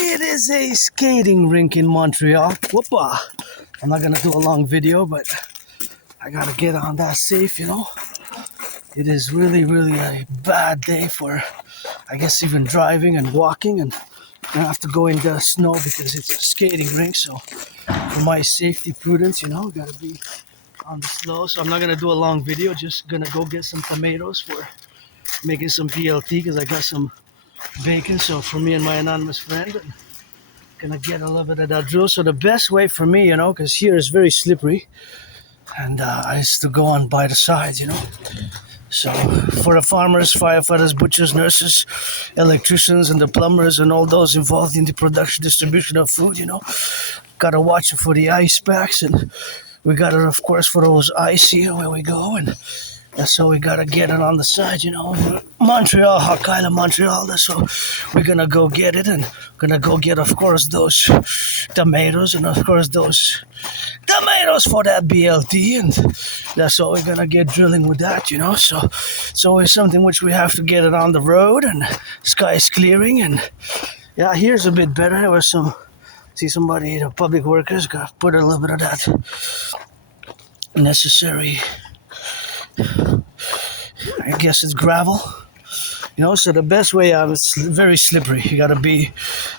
It is a skating rink in Montreal. Whoopa! I'm not gonna do a long video, but I gotta get on that safe, you know. It is really, really a bad day for, I guess, even driving and walking, and I have to go in the snow because it's a skating rink. So for my safety prudence, you know, gotta be on the slow. So I'm not gonna do a long video. Just gonna go get some tomatoes for making some BLT because I got some bacon. So for me and my anonymous friend, and gonna get a little bit of that drill. So the best way for me, you know, because here is very slippery, and I used to go on by the sides, you know. So for the farmers, firefighters, butchers, nurses, electricians, and the plumbers, and all those involved in the production, distribution of food, you know, gotta watch for the ice packs, and we gotta, of course, for those ice here where we go, and that's how we gotta get it on the side, you know. Montreal, hot kind of Montreal, that's how we're gonna go get it, and gonna go get, of course, those tomatoes, and of course those tomatoes for that BLT, and that's how we're gonna get drilling with that, you know. So it's always something which we have to get it on the road, and sky's clearing, and yeah, here's a bit better. There was some, see somebody, the public workers, got put a little bit of that necessary, I guess it's gravel, you know. So the best way out is very slippery. You gotta be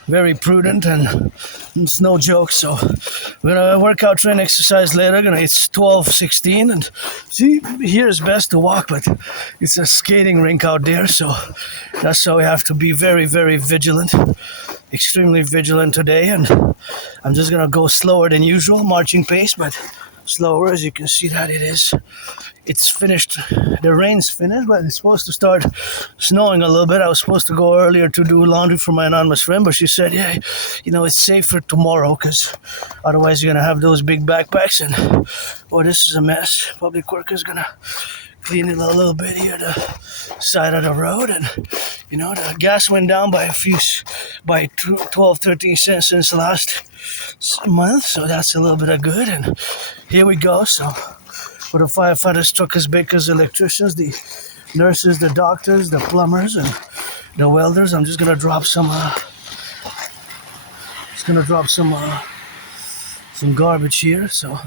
very prudent, and it's no joke. So we're gonna work out, train, exercise later. It's 12:16, and see, here is best to walk, but it's a skating rink out there. So that's how we have to be very, very vigilant, extremely vigilant today. And I'm just gonna go slower than usual, marching pace, but slower. As you can see that it's finished. The rain's finished, but it's supposed to start snowing a little bit. I was supposed to go earlier to do laundry for my anonymous friend, but she said, yeah, you know, it's safer tomorrow because otherwise you're gonna have those big backpacks, and oh, this is a mess. Public workers gonna clean it a little bit here, the side of the road, and you know, the gas went down by 12-13 cents since last month, so that's a little bit of good. And here we go. So for the firefighters, truckers, bakers, electricians, the nurses, the doctors, the plumbers, and the welders, I'm just gonna drop some some garbage here. So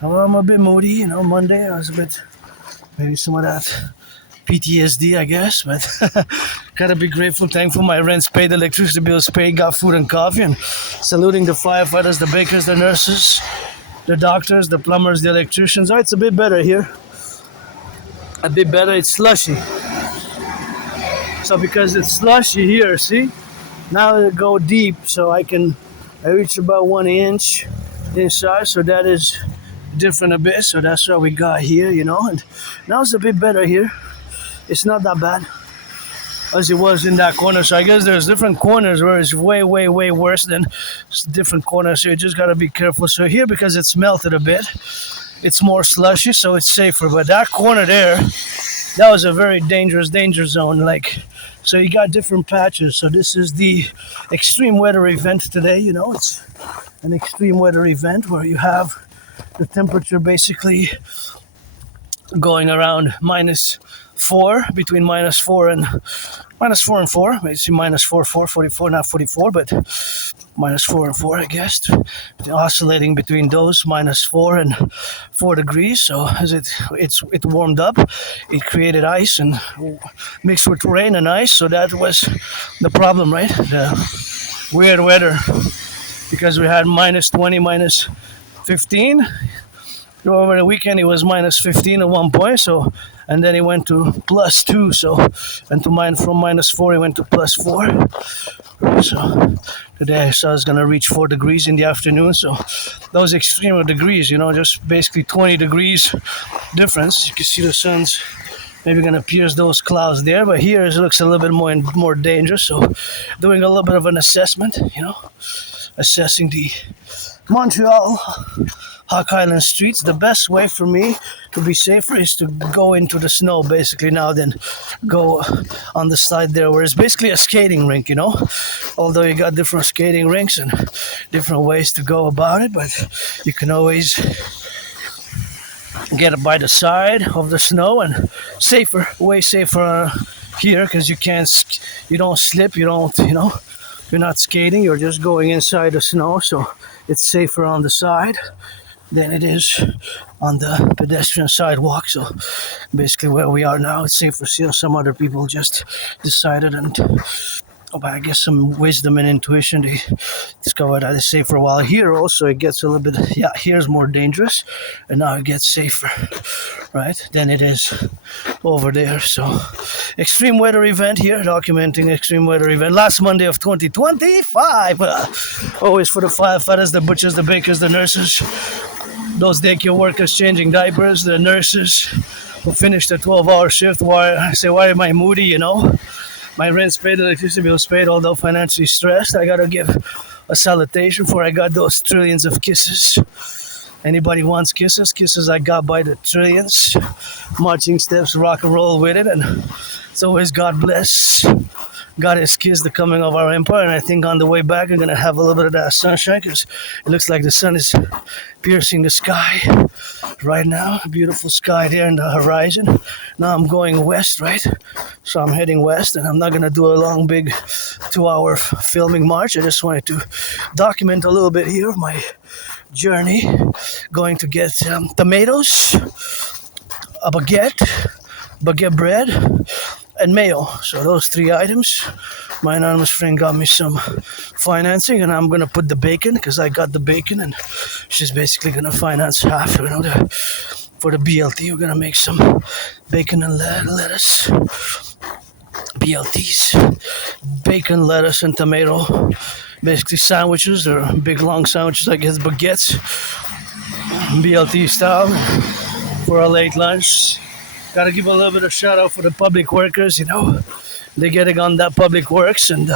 I'm a bit moody, you know. Monday I was a bit, maybe some of that PTSD, I guess, but gotta be grateful, thankful. My rent's paid, electricity bills paid, got food and coffee, and saluting the firefighters, the bakers, the nurses, the doctors, the plumbers, the electricians. Oh, it's a bit better here. A bit better. It's slushy. So because it's slushy here, see? Now I go deep, so I reach about 1 inch inside, so that is different a bit. So that's what we got here, you know. And now it's a bit better here. It's not that bad as it was in that corner. So I guess there's different corners where it's way, way, way worse than different corners. So you just gotta be careful. So here, because it's melted a bit, it's more slushy, so it's safer. But that corner there, that was a very dangerous danger zone. Like, so you got different patches. So this is the extreme weather event today. You know, it's an extreme weather event where you have the temperature basically going around -4, between -4 and 4, basically -4, 44, not 44, but -4 and 4, I guess. Oscillating between those -4 and 4 degrees. So as it warmed up, it created ice and mixed with rain and ice. So that was the problem, right? The weird weather, because we had -20, -15. Over the weekend it was -15 at one point, so, and then it went to +2, so, and from -4 it went to +4. So today I saw it's gonna reach 4 degrees in the afternoon. So those extreme degrees, you know, just basically 20 degrees difference. You can see the sun's maybe gonna pierce those clouds there, but here it looks a little bit more dangerous. So doing a little bit of an assessment, you know, assessing the Montreal Hawk Island streets. The best way for me to be safer is to go into the snow basically now than go on the side there where it's basically a skating rink, you know. Although you got different skating rinks and different ways to go about it, but you can always get it by the side of the snow, and safer, way safer here, because you don't slip, you don't, you know, You're not skating, you're just going inside the snow, so it's safer on the side than it is on the pedestrian sidewalk. So basically where we are now, it's safer. Some other people just decided, and by I guess some wisdom and intuition, they discovered that it's safer. While here also it gets a little bit, yeah, here's more dangerous, and now it gets safer, right, than it is over there. So extreme weather event here, documenting extreme weather event last Monday of 2025. Always for the firefighters, the butchers, the bakers, the nurses, those daycare workers changing diapers, the nurses who finished a 12-hour shift. Why am I moody, you know? My rent's paid, electricity bill's paid, although financially stressed. I gotta give a salutation for I got those trillions of kisses. Anybody wants kisses? Kisses I got by the trillions. Marching steps, rock and roll with it, and it's always God bless. God has kissed the coming of our empire, and I think on the way back I'm gonna have a little bit of that sunshine because it looks like the sun is piercing the sky right now. Beautiful sky there in the horizon. Now I'm going west, right? So I'm heading west, and I'm not gonna do a long, big 2-hour filming march. I just wanted to document a little bit here of my journey. Going to get tomatoes, a baguette bread, and mayo. So those 3 items. My anonymous friend got me some financing, and I'm gonna put the bacon because I got the bacon, and she's basically gonna finance half. You know, for the BLT, we're gonna make some bacon and lettuce. BLTs, bacon, lettuce, and tomato. Basically sandwiches. They're big long sandwiches, I guess baguettes. BLT style for a late lunch. Gotta give a little bit of shout out for the public workers, you know. They're getting on that public works, and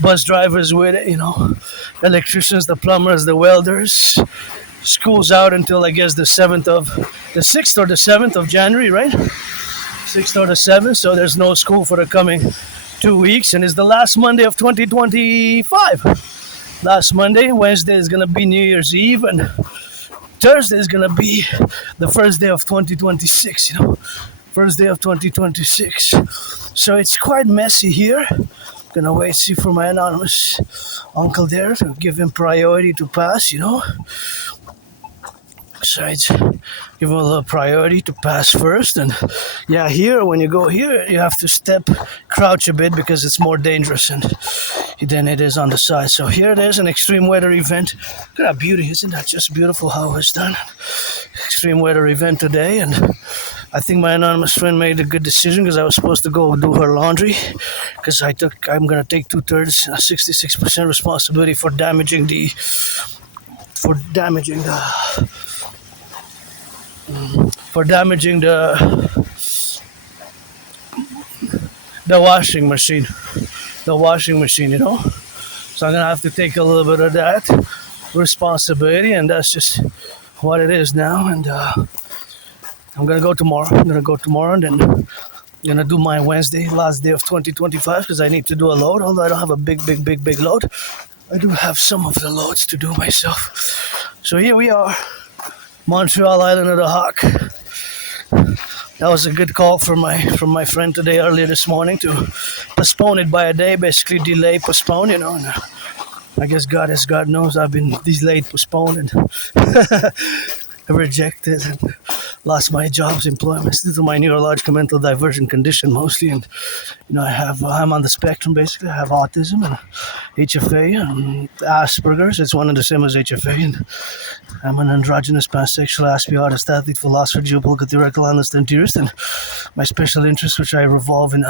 bus drivers with it, you know. Electricians, the plumbers, the welders. School's out until I guess the 6th or the 7th of January, right? 6th or the 7th, so there's no school for the coming 2 weeks, and it's the last Monday of 2025. Last Monday. Wednesday is gonna be New Year's Eve, and Thursday is gonna be the first day of 2026, you know, first day of 2026. So it's quite messy here. Gonna wait, see for my anonymous uncle there to give him priority to pass, you know. Besides, give him a little priority to pass first. And yeah, here, when you go here, you have to crouch a bit because it's more dangerous than it is on the side. So here it is, an extreme weather event. Look at that beauty, isn't that just beautiful how it's done? Extreme weather event today, and I think my anonymous friend made a good decision because I was supposed to go do her laundry because I'm gonna take 2/3, 66% responsibility for damaging the washing machine. The washing machine, you know. So I'm gonna have to take a little bit of that responsibility, and that's just what it is now. And I'm gonna go tomorrow. And then I'm gonna do my Wednesday, last day of 2025, because I need to do a load. Although I don't have a big load, I do have some of the loads to do myself. So here we are, Montreal, Island of the Hawk. That was a good call from my friend today earlier this morning to postpone it by a day, basically delay, postpone, you know. And I guess God knows I've been delayed, postponed, and rejected and lost my jobs, employments due to my neurological mental divergent condition mostly. And you know, I'm on the spectrum basically. I have autism and HFA and Asperger's. It's one and the same as HFA. And I'm an androgynous pansexual Aspiesque artist, athlete, philosopher, geopolitical theoretical analyst, and theorist. And my special interest, which I revolve in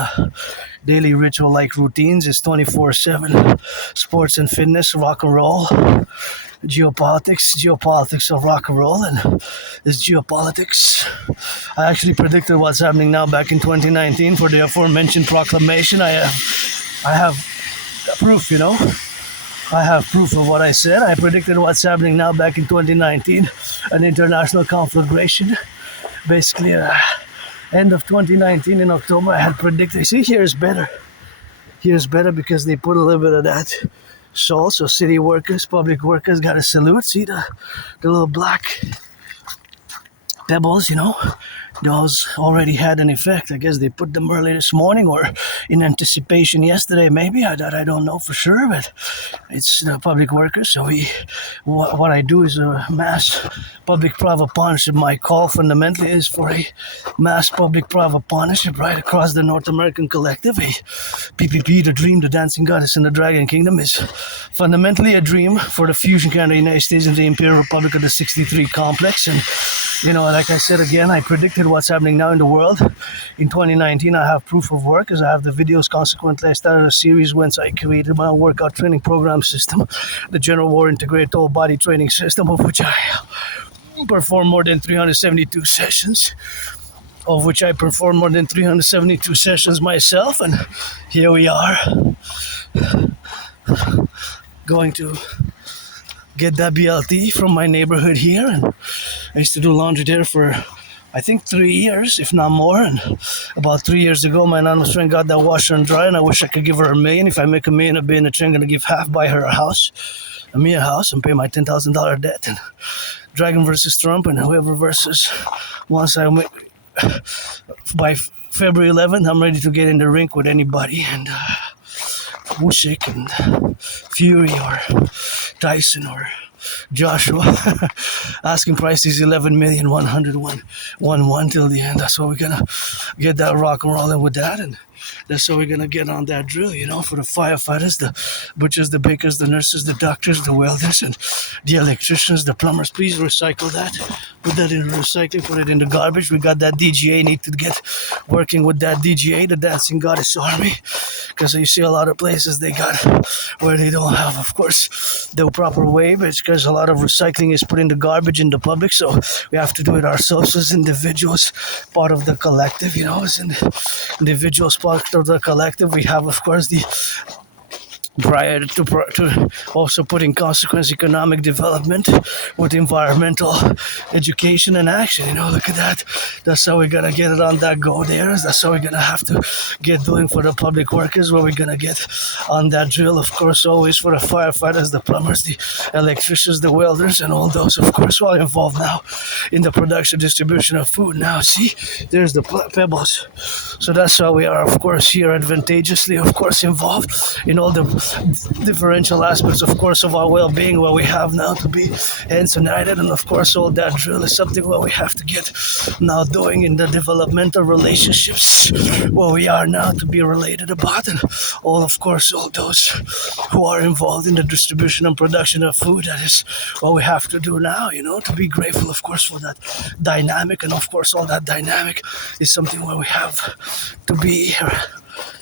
daily ritual-like routines, is 24/7 sports and fitness, rock and roll, geopolitics of rock and roll, and this geopolitics. I actually predicted what's happening now back in 2019 for the aforementioned proclamation. I have proof, you know. I have proof of what I said. I predicted what's happening now back in 2019, an international conflagration. Basically, end of 2019 in October, I had predicted. See, here's better. Here's better because they put a little bit of that salt. So city workers, public workers got a salute. See the little black pebbles, you know. those already had an effect. I guess they put them early this morning or in anticipation yesterday, maybe. I don't know for sure, but it's the public workers. So what I do is a mass public-private partnership. My call fundamentally is for a mass public-private partnership right across the North American collective. A PPP, the dream, the dancing goddess in the dragon kingdom, is fundamentally a dream for the fusion kind of United States and the Imperial Republic of the 63 complex. And like I said again, I predicted what's happening now in the world. In 2019, I have proof of work because I have the videos. Consequently, I started a series once I created my workout training program system, the General War Integrated Total Body Training System, of which I performed more than 372 sessions. Of which I performed more than 372 sessions myself. And here we are, going to get that BLT from my neighborhood here. And I used to do laundry there for I think 3 years, if not more. And about 3 years ago, my anonymous friend got that washer and dryer, and I wish I could give her $1 million. If I make $1 million a day in the train, I'm gonna give half, buy her a house, and pay my $10,000 debt. And Dragon versus Trump, and whoever versus, once I by February 11th, I'm ready to get in the rink with anybody. And Usyk and Fury or Tyson or Joshua. Asking price is 11,101,111 till the end. That's what we're gonna get that rock and rolling with that, and that's how we're gonna get on that drill, for the firefighters, the butchers, the bakers, the nurses, the doctors, the welders, and the electricians, the plumbers. Please recycle that. Put that in recycling, put it in the garbage. We got that DGA, need to get working with that DGA, the Dancing Goddess Army, because you see a lot of places they got where they don't have, of course, the proper way, but it's because a lot of recycling is put in the garbage in the public, so we have to do it ourselves as individuals, part of the collective, as individuals part of the collective. We have, of course, the prior to also putting consequence economic development with environmental education and action. Look at that. That's how we're gonna get it on that go there. That's how we're gonna have to get doing for the public workers, where we're gonna get on that drill, of course, always for the firefighters, the plumbers, the electricians, the welders, and all those, of course, all involved now in the production, distribution of food. Now, see, there's the pebbles. So that's how we are, of course, here advantageously, of course, involved in all the differential aspects, of course, of our well-being, where we have now to be hands united. And of course, all that drill is something where we have to get now doing in the developmental relationships where we are now to be related about, and all, of course, all those who are involved in the distribution and production of food. That is what we have to do now, to be grateful, of course, for that dynamic. And of course, all that dynamic is something where we have to be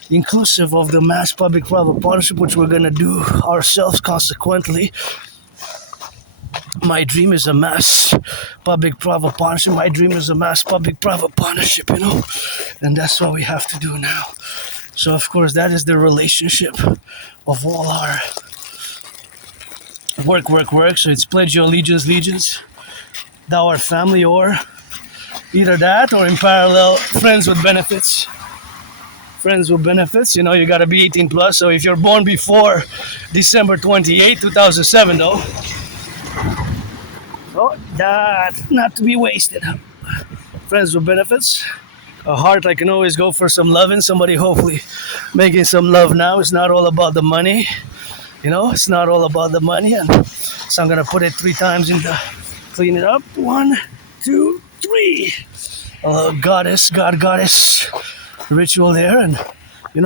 inclusive of the mass public-private partnership, which we're going to do ourselves. Consequently, my dream is a mass public-private partnership. My dream is a mass public-private partnership, and that's what we have to do now. So, of course, that is the relationship of all our work. So it's pledge your allegiance, thou art family, or either that, or in parallel, friends with benefits. You got to be 18 plus. So if you're born before December 28, 2007, though, that not to be wasted. Friends with benefits. A heart, I can always go for some loving. Somebody hopefully making some love now. It's not all about the money. It's not all about the money. And so I'm going to put it 3 times in the, clean it up. 1, 2, 3. Goddess ritual there. And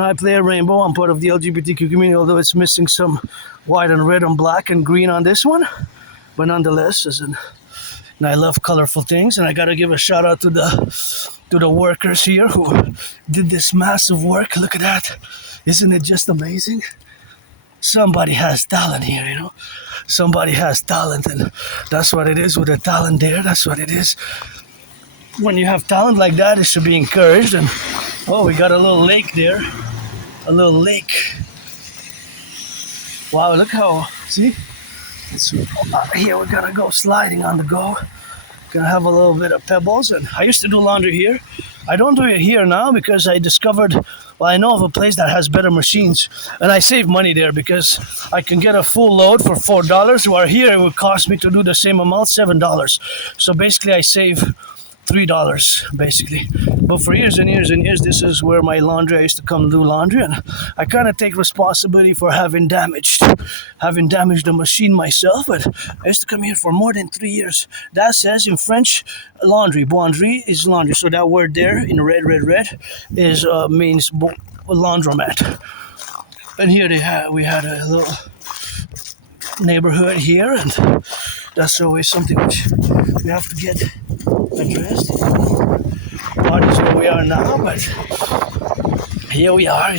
I play a rainbow. I'm part of the LGBTQ community, although it's missing some white and red and black and green on this one, but nonetheless, and I love colorful things. And I gotta give a shout out to the workers here who did this massive work. Look at that. Isn't it just amazing? Somebody has talent here, somebody has talent, and that's what it is with the talent there. That's what it is. When you have talent like that, it should be encouraged. And we got a little lake there. A little lake. Wow, look how, see? Here we're gonna go sliding on the go. Gonna have a little bit of pebbles. And I used to do laundry here. I don't do it here now because I discovered, I know of a place that has better machines. And I save money there because I can get a full load for $4, while here it would cost me to do the same amount, $7. So basically I save $3 basically. But for years and years and years, this is where my laundry, I used to come do laundry, and I kind of take responsibility for having damaged the machine myself. But I used to come here for more than 3 years. That says in French, laundry, boindrie is laundry. So that word there in red is means laundromat. And here we had a little neighborhood here, and that's always something which we have to get addressed. Not just where we are now, but here we are,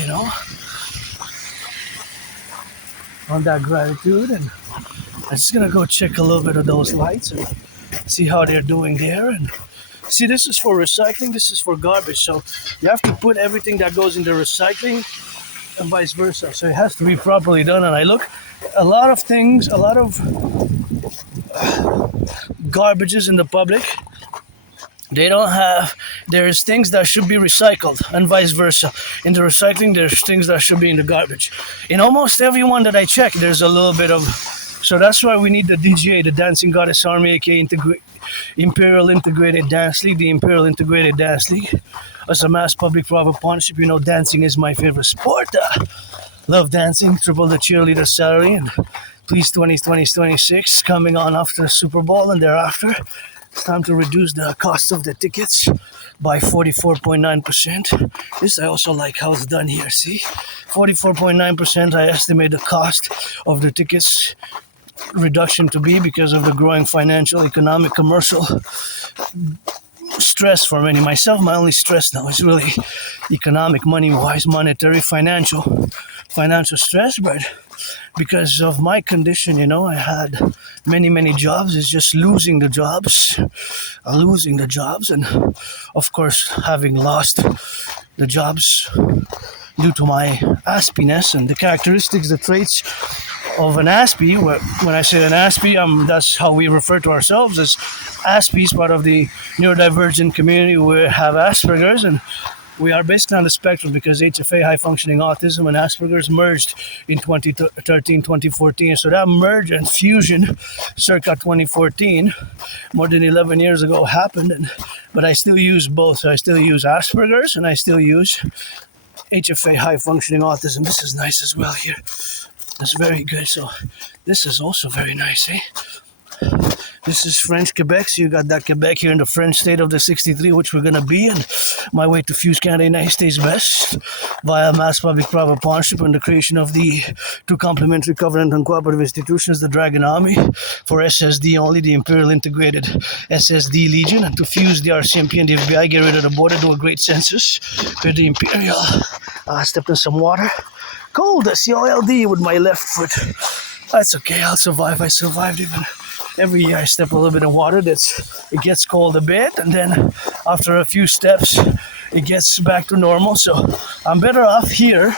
on that gratitude. And I'm just gonna go check a little bit of those lights and see how they're doing there. And see, this is for recycling, this is for garbage. So you have to put everything that goes into recycling and vice versa. So it has to be properly done. And I look, a lot of garbages in the public, they don't have, there's things that should be recycled and vice versa. In the recycling, there's things that should be in the garbage. In almost every one that I check, there's a little bit of, so that's why we need the DGA, the Dancing Goddess Army, aka Imperial Integrated Dance League, the Imperial Integrated Dance League. As a mass public-private partnership, dancing is my favorite sport. Love dancing, triple the cheerleader salary, and please 2026 coming on after the Super Bowl and thereafter. It's time to reduce the cost of the tickets by 44.9%. This I also like how it's done here, see? 44.9% I estimate the cost of the tickets reduction to be because of the growing financial, economic, commercial stress for many. Myself, my only stress now is really economic, money-wise, monetary, financial stress, but because of my condition, I had many jobs. It's just losing the jobs, and of course, having lost the jobs due to my aspiness and the characteristics, the traits of an Aspie. When I say an Aspie, that's how we refer to ourselves as Aspies, part of the neurodivergent community. We have Asperger's, and we are basically on the spectrum because HFA, high functioning autism, and Asperger's merged in 2013, 2014. So that merge and fusion circa 2014, more than 11 years ago, happened. But I still use both. So I still use Asperger's and I still use HFA, high functioning autism. This is nice as well here. That's very good. So this is also very nice, eh? This is French Quebec, so you got that Quebec here in the French state of the 63, which we're going to be, and my way to fuse Canada United States West via mass public-private partnership and the creation of the two complementary covenant and cooperative institutions, the Dragon Army, for SSD only, the Imperial Integrated SSD Legion, and to fuse the RCMP and the FBI, get rid of the border, do a great census with the Imperial. I stepped in some water. Cold, COLD with my left foot. That's okay, I'll survive. I survived even. Every year I step a little bit in water, it gets cold a bit, and then after a few steps it gets back to normal. So I'm better off here.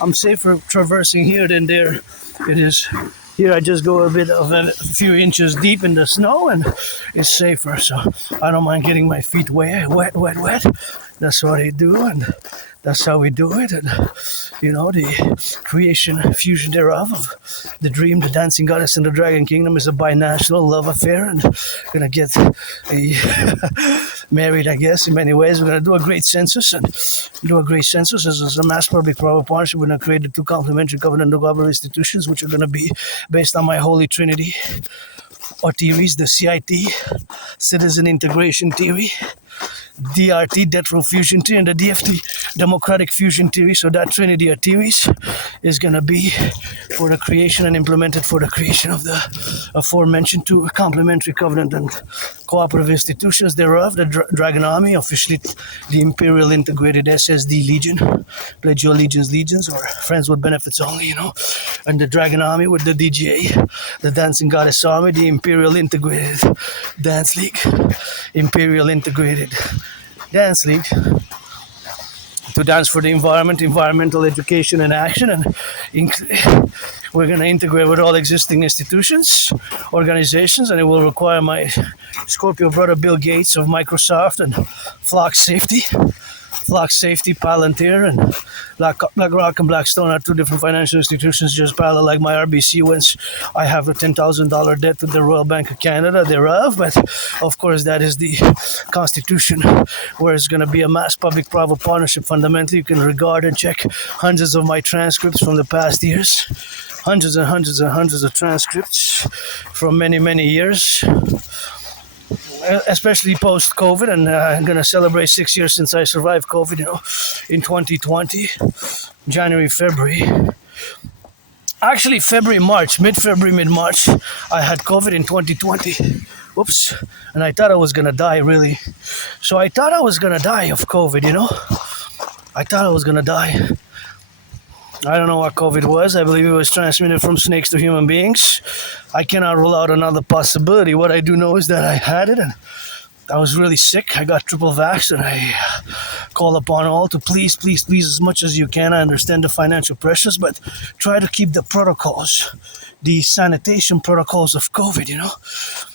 I'm safer traversing here than there. It is here I just go a few inches deep in the snow, and it's safer. So I don't mind getting my feet wet. That's what I do, and that's how we do it. And the creation, fusion thereof of the dream, the dancing goddess and the dragon kingdom is a binational love affair, and gonna get married, I guess, in many ways. We're gonna do a great census as a mass public-private partnership. We're gonna create the two complementary covenant and global institutions, which are gonna be based on my holy trinity or theories, the CIT, citizen integration theory, DRT, death row fusion theory, and the DFT, democratic fusion theory. So that trinity of theories is going to be for the creation and implemented for the creation of the aforementioned two complementary covenant and cooperative institutions thereof, the Dragon Army, officially the Imperial Integrated SSD Legion, pledge your legions, or friends with benefits only, and the Dragon Army with the DGA, the Dancing Goddess Army, the Imperial Integrated Dance League, Imperial Integrated Dance League, to dance for the environment, environmental education and action, and we're going to integrate with all existing institutions, organizations, and it will require my Scorpio brother Bill Gates of Microsoft and Flock Safety Flock Safety, Palantir, and BlackRock and Blackstone are two different financial institutions just parallel like my RBC, whence I have a $10,000 debt to the Royal Bank of Canada thereof. But of course, that is the Constitution, where it's going to be a mass public-private partnership. Fundamentally, you can regard and check hundreds of my transcripts from the past years, hundreds and hundreds and hundreds of transcripts from many, many years, especially post-COVID, and I'm going to celebrate 6 years since I survived COVID, in 2020, January, February. Actually, February, March, mid-February, mid-March, I had COVID in 2020. Whoops. And I thought I was going to die, really. So I thought I was going to die of COVID, I thought I was going to die. I don't know what COVID was. I believe it was transmitted from snakes to human beings. I cannot rule out another possibility. What I do know is that I had it, and I was really sick. I got triple vaxxed, and I call upon all to please, please, please, as much as you can. I understand the financial pressures, but try to keep the protocols, the sanitation protocols of COVID,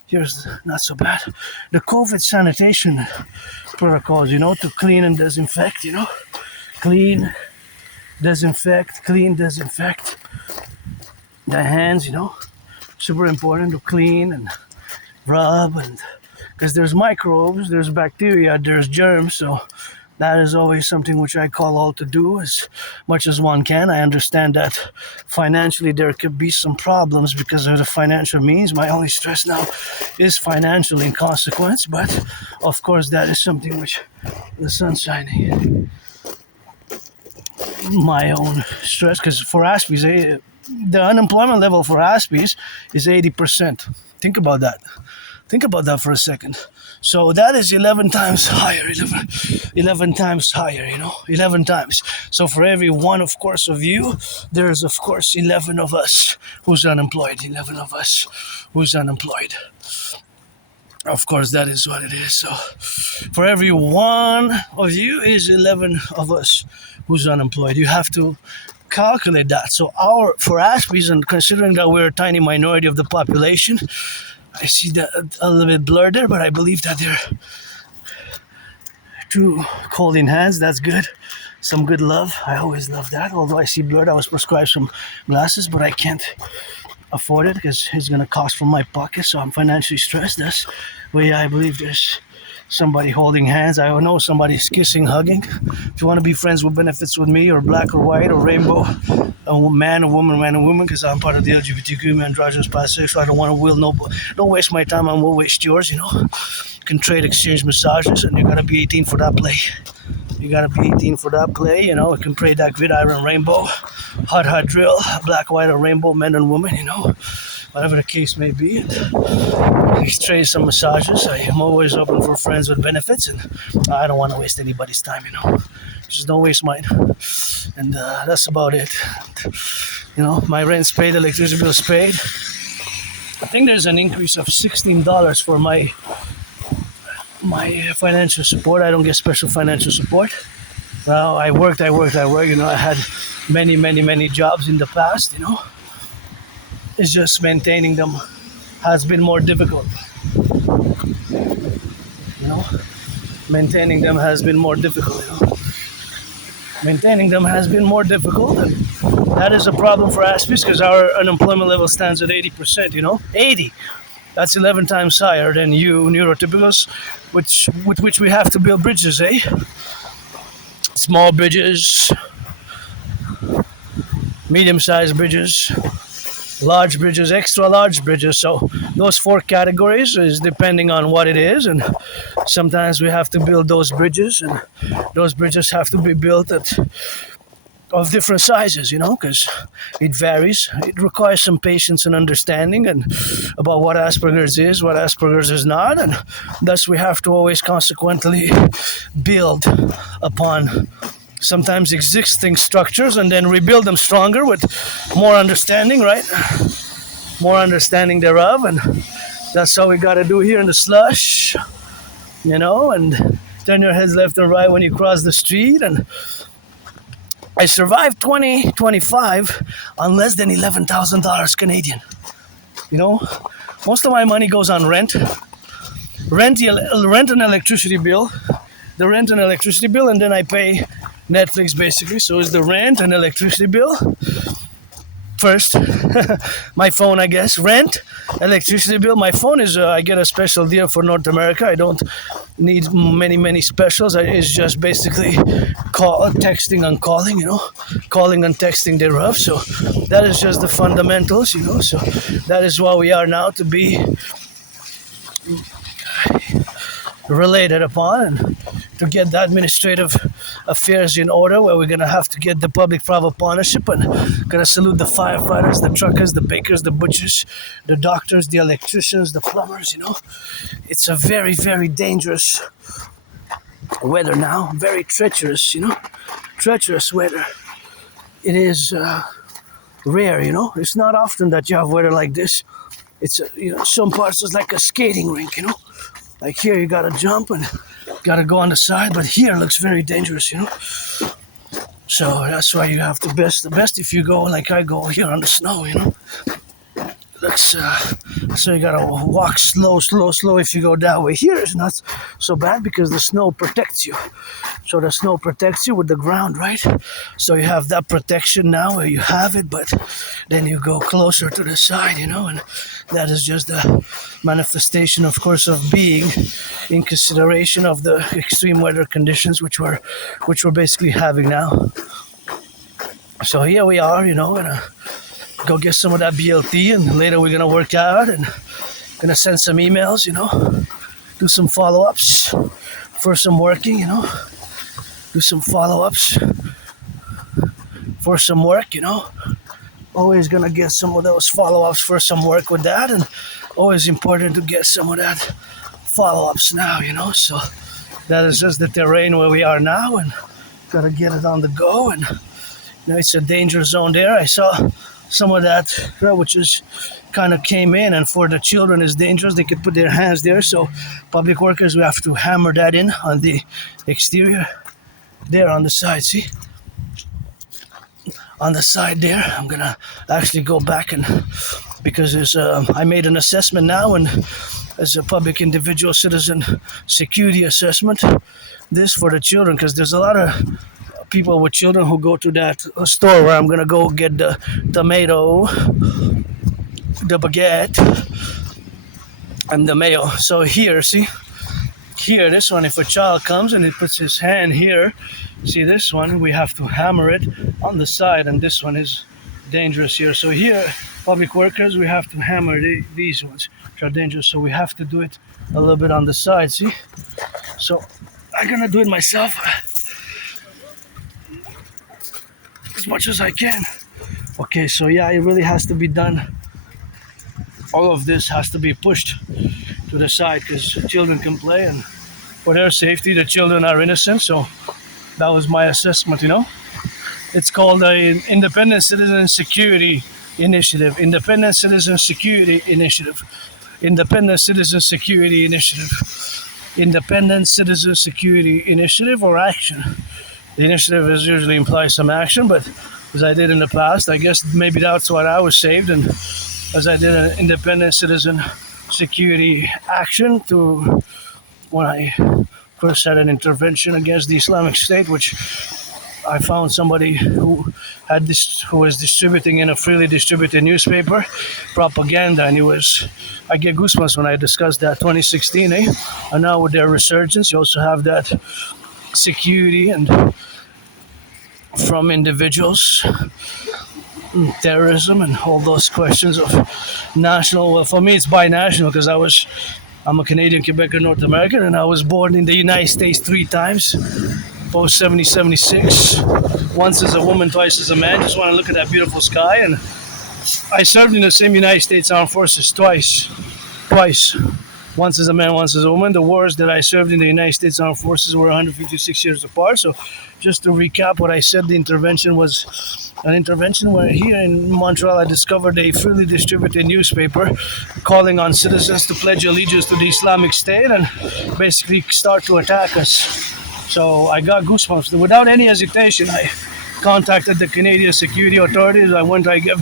Here's not so bad. The COVID sanitation protocols, to clean and disinfect, Clean, disinfect, clean, disinfect the hands, super important to clean and rub, and because there's microbes, there's bacteria, there's germs, so that is always something which I call all to do as much as one can. I understand that financially there could be some problems because of the financial means. My only stress now is financial in consequence, but of course that is something which the sun's shining. My own stress, because for Aspies, the unemployment level for Aspies is 80%. Think about that. Think about that for a second. So that is 11 times higher, 11 times higher, 11 times. So for every one, of course, of you, there's, of course, 11 of us who's unemployed, 11 of us who's unemployed. Of course, that is what it is. So for every one of you is 11 of us who's unemployed. You have to calculate that. So for Aspies, and considering that we're a tiny minority of the population, I see that a little bit blurred there, but I believe that they're two holding hands. That's good. Some good love. I always love that. Although I see blurred, I was prescribed some glasses, but I can't afford it because it's going to cost from my pocket, so I'm financially stressed. That's where I believe there's somebody holding hands. I know somebody's kissing, hugging. If you want to be friends with benefits with me, or black or white or rainbow, a man or woman, because I'm part of the LGBTQ androgynous bisexual. I don't want to don't waste my time, I won't waste yours, Can trade, exchange massages, and you gotta be 18 for that play. You gotta be 18 for that play, You can play that gridiron rainbow, hot drill, black, white, or rainbow, men and women, whatever the case may be. Trade some massages. I am always open for friends with benefits, and I don't want to waste anybody's time, Just don't waste mine. And that's about it. My rent's paid, electricity bill's paid. I think there's an increase of $16 for my financial support. I don't get special financial support. Well, I worked. I had many jobs in the past, It's just maintaining them has been more difficult. Maintaining them has been more difficult, Maintaining them has been more difficult, and that is a problem for Aspies because our unemployment level stands at 80%, 80. That's 11 times higher than you neurotypicals, with which we have to build bridges, Small bridges, medium-sized bridges, large bridges, extra large bridges. So those 4 categories is depending on what it is, and sometimes we have to build those bridges, and those bridges have to be built of different sizes, because it varies. It requires some patience and understanding and about what Asperger's is, what Asperger's is not, and thus we have to always consequently build upon sometimes existing structures and then rebuild them stronger with more understanding, right? More understanding thereof, and that's how we got to do here in the slush, and turn your heads left and right when you cross the street. And I survived 2025 on less than $11,000 Canadian. Most of my money goes on rent and electricity bill, the rent and electricity bill, and then I pay Netflix basically. So it's the rent and electricity bill first. My phone, I guess, rent, electricity bill. My phone is I get a special deal for North America. I don't need many specials. It's just basically texting and calling, calling and texting thereof. So that is just the fundamentals, so that is what we are now, to be related upon, and to get the administrative affairs in order, where we're gonna have to get the public-private partnership, and gonna salute the firefighters, the truckers, the bakers, the butchers, the doctors, the electricians, the plumbers. It's a very dangerous weather now, very treacherous, treacherous weather. It is rare, it's not often that you have weather like this. It's some parts is like a skating rink, like here you gotta jump and gotta go on the side, but here it looks very dangerous, so that's why you have the best if you go like I go here on the snow, looks so you gotta walk slow if you go that way. Here it's not so bad because the snow protects you, so the snow protects you with the ground, right? So you have that protection now where you have it, but then you go closer to the side, and that is just the manifestation, of course, of being in consideration of the extreme weather conditions which we're basically having now. So here we are, gonna go get some of that BLT, and later we're gonna work out and gonna send some emails, do some follow-ups for some working, do some follow-ups for some work, always gonna get some of those follow-ups for some work with that, and always important to get some of that follow-ups now, so that is just the terrain where we are now, and gotta get it on the go. And it's a danger zone there. I saw some of that, which is kind of came in, and for the children is dangerous. They could put their hands there, so public workers, we have to hammer that in on the exterior there on the side. See, on the side there, I'm gonna actually go back, and because there's I made an assessment now, and as a public individual citizen security assessment, this for the children, because there's a lot of people with children who go to that store where I'm gonna go get the tomato, the baguette, and the mayo. So here, see, here, this one, if a child comes and he puts his hand here, see this one, we have to hammer it on the side, and this one is dangerous here. So here, public workers, we have to hammer these ones, which are dangerous, so we have to do it a little bit on the side, see? So I'm gonna do it myself as much as I can. Okay, so yeah, it really has to be done. All of this has to be pushed to the side because children can play, and for their safety, the children are innocent. So that was my assessment, It's called the Independent Citizen Security Initiative. Independent Citizen Security Initiative. Independent Citizen Security Initiative. Independent Citizen Security Initiative or action. The initiative is usually implies some action, but as I did in the past, I guess maybe that's what I was saved, and as I did an independent citizen security action to when I first had an intervention against the Islamic State, which I found somebody who was distributing in a freely distributed newspaper propaganda, and I get goosebumps when I discuss that 2016, and now with their resurgence, you also have that security and from individuals, terrorism, and all those questions of national. Well, for me, it's binational because I'm a Canadian, Quebecer, North American, and I was born in the United States 3 times, post 70-76, once as a woman, twice as a man. Just want to look at that beautiful sky, and I served in the same United States Armed Forces twice. Once as a man, once as a woman. The wars that I served in the United States Armed Forces were 156 years apart. So just to recap what I said, the intervention was an intervention where here in Montreal I discovered a freely distributed newspaper calling on citizens to pledge allegiance to the Islamic State and basically start to attack us. So I got goosebumps. Without any hesitation, I contacted the Canadian security authorities. I gave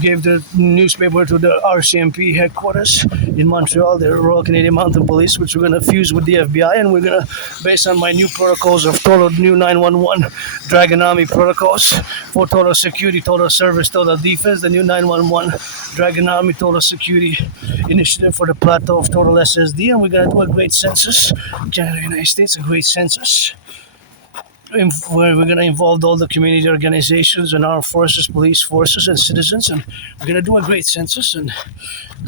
gave the newspaper to the RCMP headquarters in Montreal, the Royal Canadian Mounted Police, which we're going to fuse with the FBI, and we're going to, based on my new protocols of total new 911 Draconis protocols for total security, total service, total defense, the new 911 Draconis total security initiative for the plateau of total SSD, and we're going to do a great census, Canada, United States, a great census where we're going to involve all the community organizations and armed forces, police forces, and citizens, and we're going to do a great census and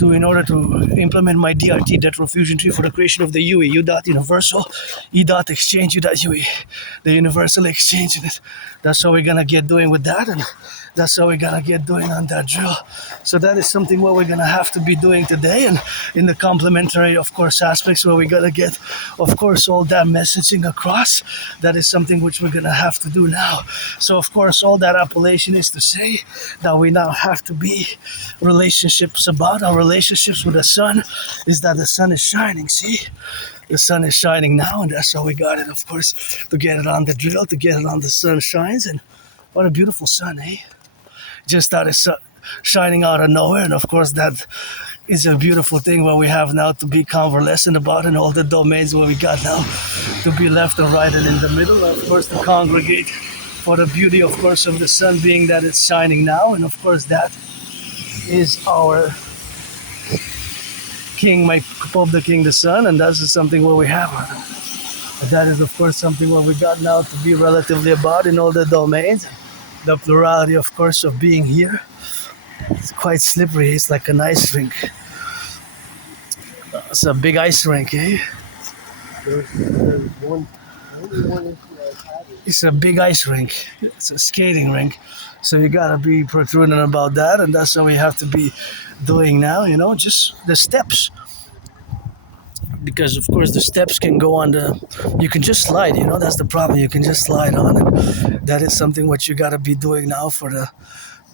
in order to implement my DRT, debt refusion tree, for the creation of the UE, U dot universal, E dot exchange, U dot UE, the universal exchange, and that's how we're going to get doing with that, and that's how we're going to get doing on that drill. So that is something what we're going to have to be doing today, and in the complementary, of course, aspects where we're going to get, of course, all that messaging across, that is something which we're going to have to do now. So, of course, all that appellation is to say that we now have to be relationships about our relationships with the sun, is that the sun is shining, see? The sun is shining now, and that's how we got it, of course, to get it on the drill, to get it on the sun shines, and what a beautiful sun, eh? Just started shining out of nowhere, and of course that is a beautiful thing where we have now to be convalescent about, and all the domains where we got now to be left and right and in the middle, of course, to congregate for the beauty, of course, of the sun being that it's shining now, and of course that is our king, my Pope the King, the sun, and that is something where we have. And that is, of course, something where we got now to be relatively about in all the domains. The plurality, of course, of being here. It's quite slippery. It's like an ice rink. It's a big ice rink, eh? There's one, only one issue I've had is It's a big ice rink. It's a skating rink. So you gotta be prudent about that, and that's what we have to be doing now, you know, just the steps. Because of course the steps can go on you can just slide, you know, that's the problem. You can just slide on it. That is something what you gotta be doing now for the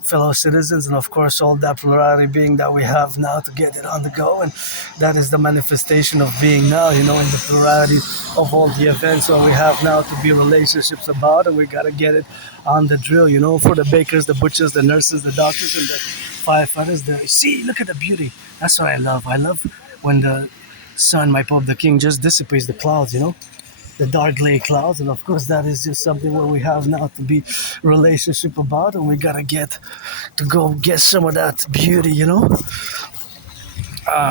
fellow citizens, and of course all that plurality being that we have now to get it on the go, and that is the manifestation of being now, you know, in the plurality of all the events what we have now to be relationships about, and we got to get it on the drill, you know, for the bakers, the butchers, the nurses, the doctors, and the firefighters. See, look at the beauty. That's what I love when the sun, my Pope the King, just dissipates the clouds, you know, the dark gray clouds, and of course that is just something where we have now to be relationship about, and we gotta get to go get some of that beauty, you know.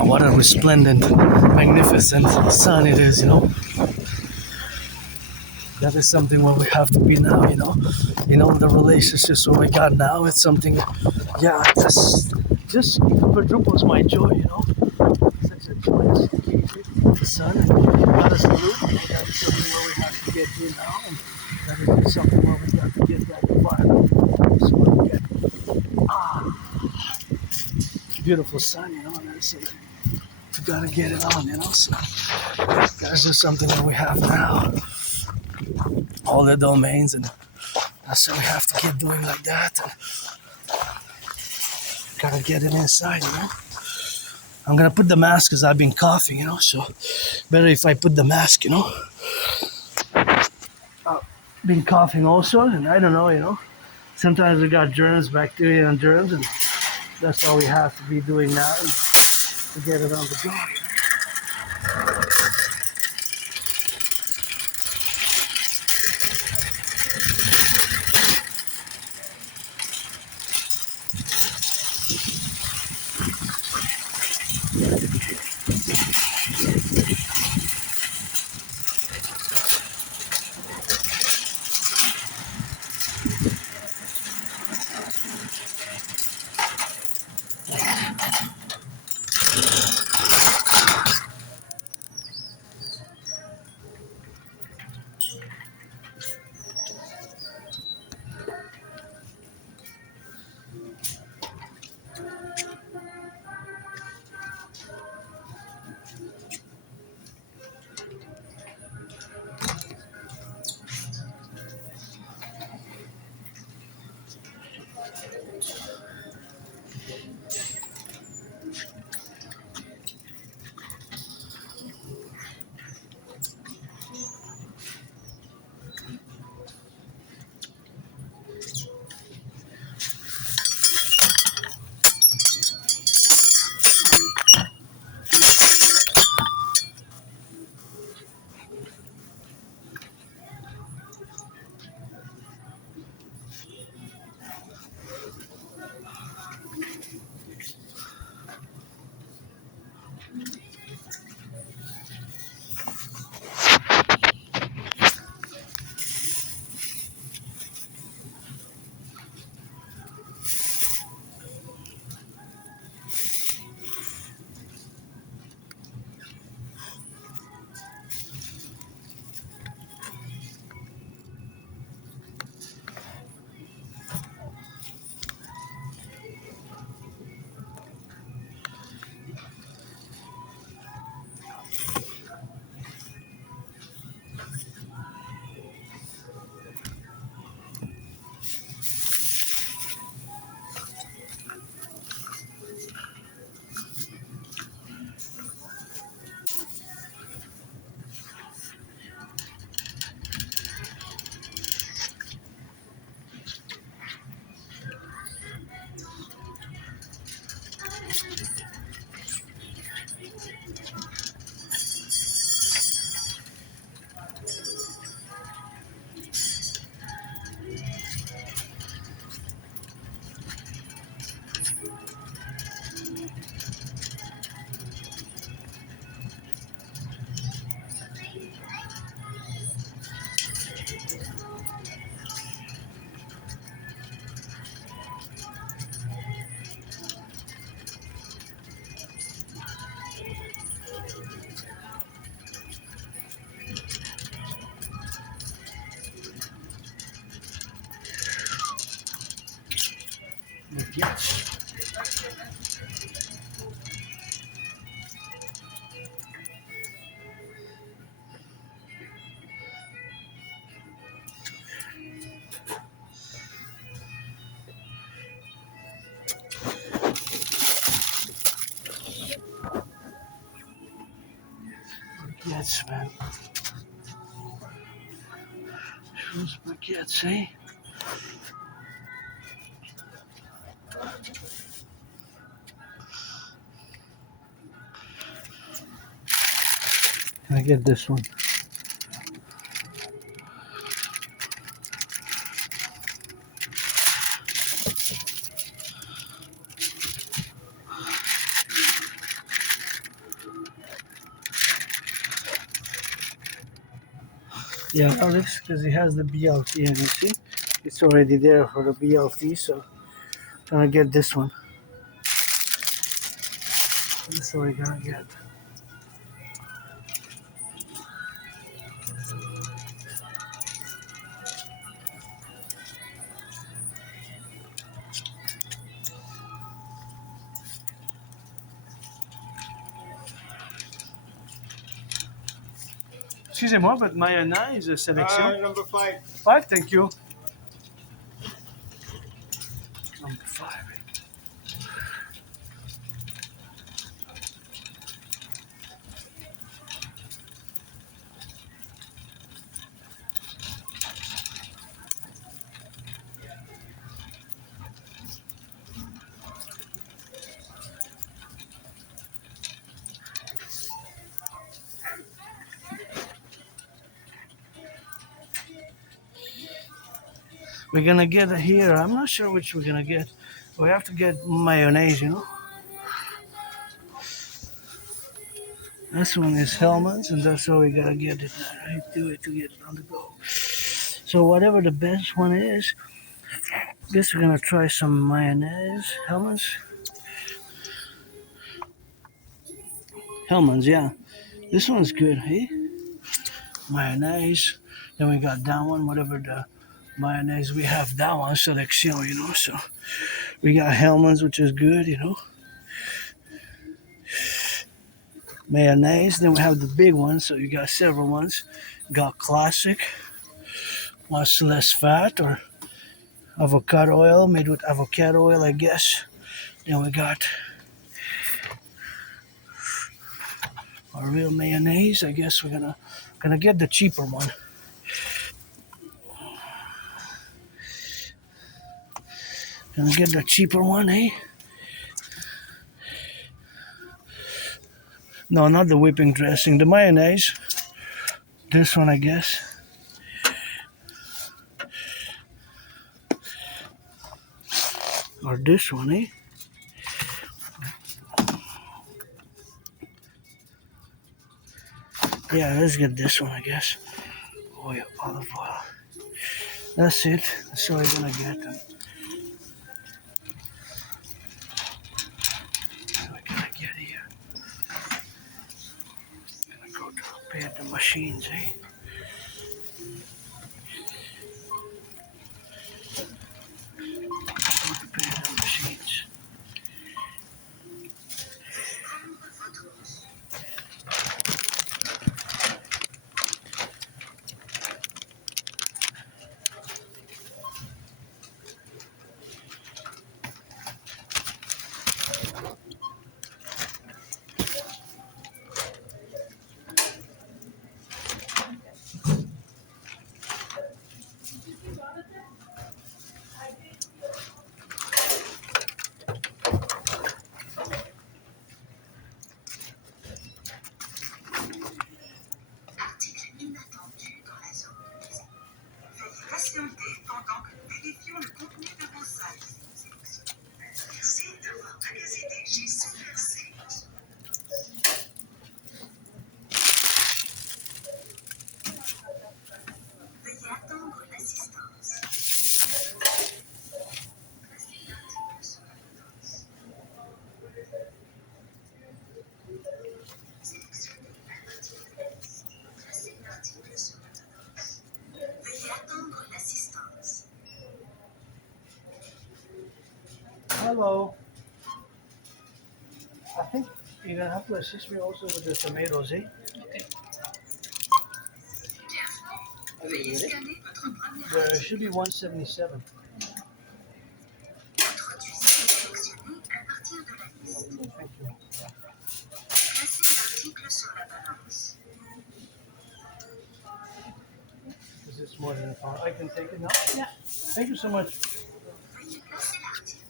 What a resplendent, magnificent sun it is, you know. That is something where we have to be now, you know, the relationships what we got now, it's something, yeah, just quadruples my joy, you know. Such a joyous occasion, the sun, and that is salute, and that is something where we have to get to now, and that is something where we got to get that environment, so we get, beautiful sun, you know, and that's something, we gotta get it on, you know, so that's just something that we have now, all the domains, and that's what we have to get doing like that, and gotta get it inside, you know. I'm gonna put the mask because I've been coughing, you know, so better if I put the mask, you know. Been coughing also, and I don't know, you know. Sometimes we got germs, bacteria and germs, and that's all we have to be doing now to get it on the go. baguettes, man. Those baguettes, eh? Can I get this one? Yeah, Alex, because he has the BLT, and you see, it's already there for the BLT, so I'm gonna get this one. This is what we're gonna get. Excusez-moi, but mayonnaise sélection. Number 5. 5, thank you. Number 5. We're gonna get it here. I'm not sure which we're gonna get. We have to get mayonnaise, you know. This one is Hellman's, and that's how we gotta get it. I do it to get it on the go. So whatever the best one is, guess we're gonna try some mayonnaise. Hellman's. Hellman's, yeah. This one's good, hey? Mayonnaise. Then we got that one, whatever the mayonnaise we have, that one selection, you know. So we got Hellman's, which is good, you know. Mayonnaise. Then we have the big one, so you got several ones. Got classic, much less fat, or avocado oil, made with avocado oil, I guess. Then we got our real mayonnaise. I guess we're gonna get the cheaper one. Gonna get the cheaper one, eh? No, not the whipping dressing, the mayonnaise. This one, I guess. Or this one, eh? Yeah, let's get this one, I guess. Oil, olive oil. That's it. That's all I'm gonna get them. What can I get here? Gonna go to repair the machines, eh? Go to repair the machines. Patientez pendant que nous vérifions le contenu de vos sacs. Merci d'avoir accédé chez Civilisation. Veuillez attendre l'assistance. Placez l'article sur la balance. Sélectionnez un article de la liste. Placez l'article sur la balance. Veuillez attendre l'assistance. Hello. I think you're gonna have to assist me also with the tomatoes, eh? Veuillez scanner votre première There should be 177. Introduisez et sélectionnez à partir de la liste. Thank you. Placez l'article sur la balance. I can take it now? Yeah. Thank you so much. Veuillez placer l'article.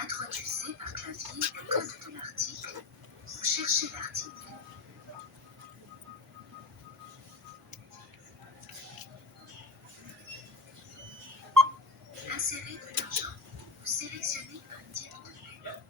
Introduisez par clavier le code de l'article ou cherchez l'article. Insérez de l'argent ou sélectionnez un type de paie.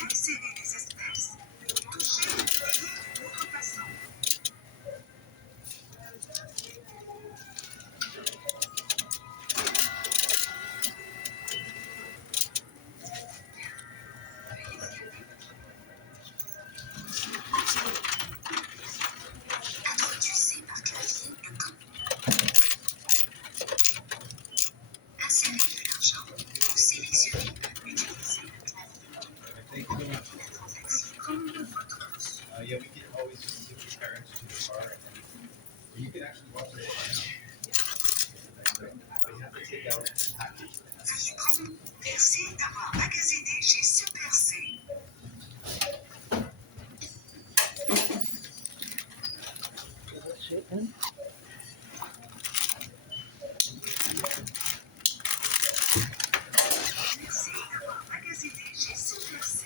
Insérez des espèces ou touchez ou payez une autre façon. Introduisez par clavier le code. Insérez de l'argent ou sélectionnez utilisez le clavier. Complétez la transaction. Prendre votre reçu. Yeah, we can always just give the parents to the car, and you can actually watch it online. But you have to take out the package. Veuillez prendre. Merci d'avoir magasiné chez Super C. That's it, then. Merci d'avoir magasiné chez Super C.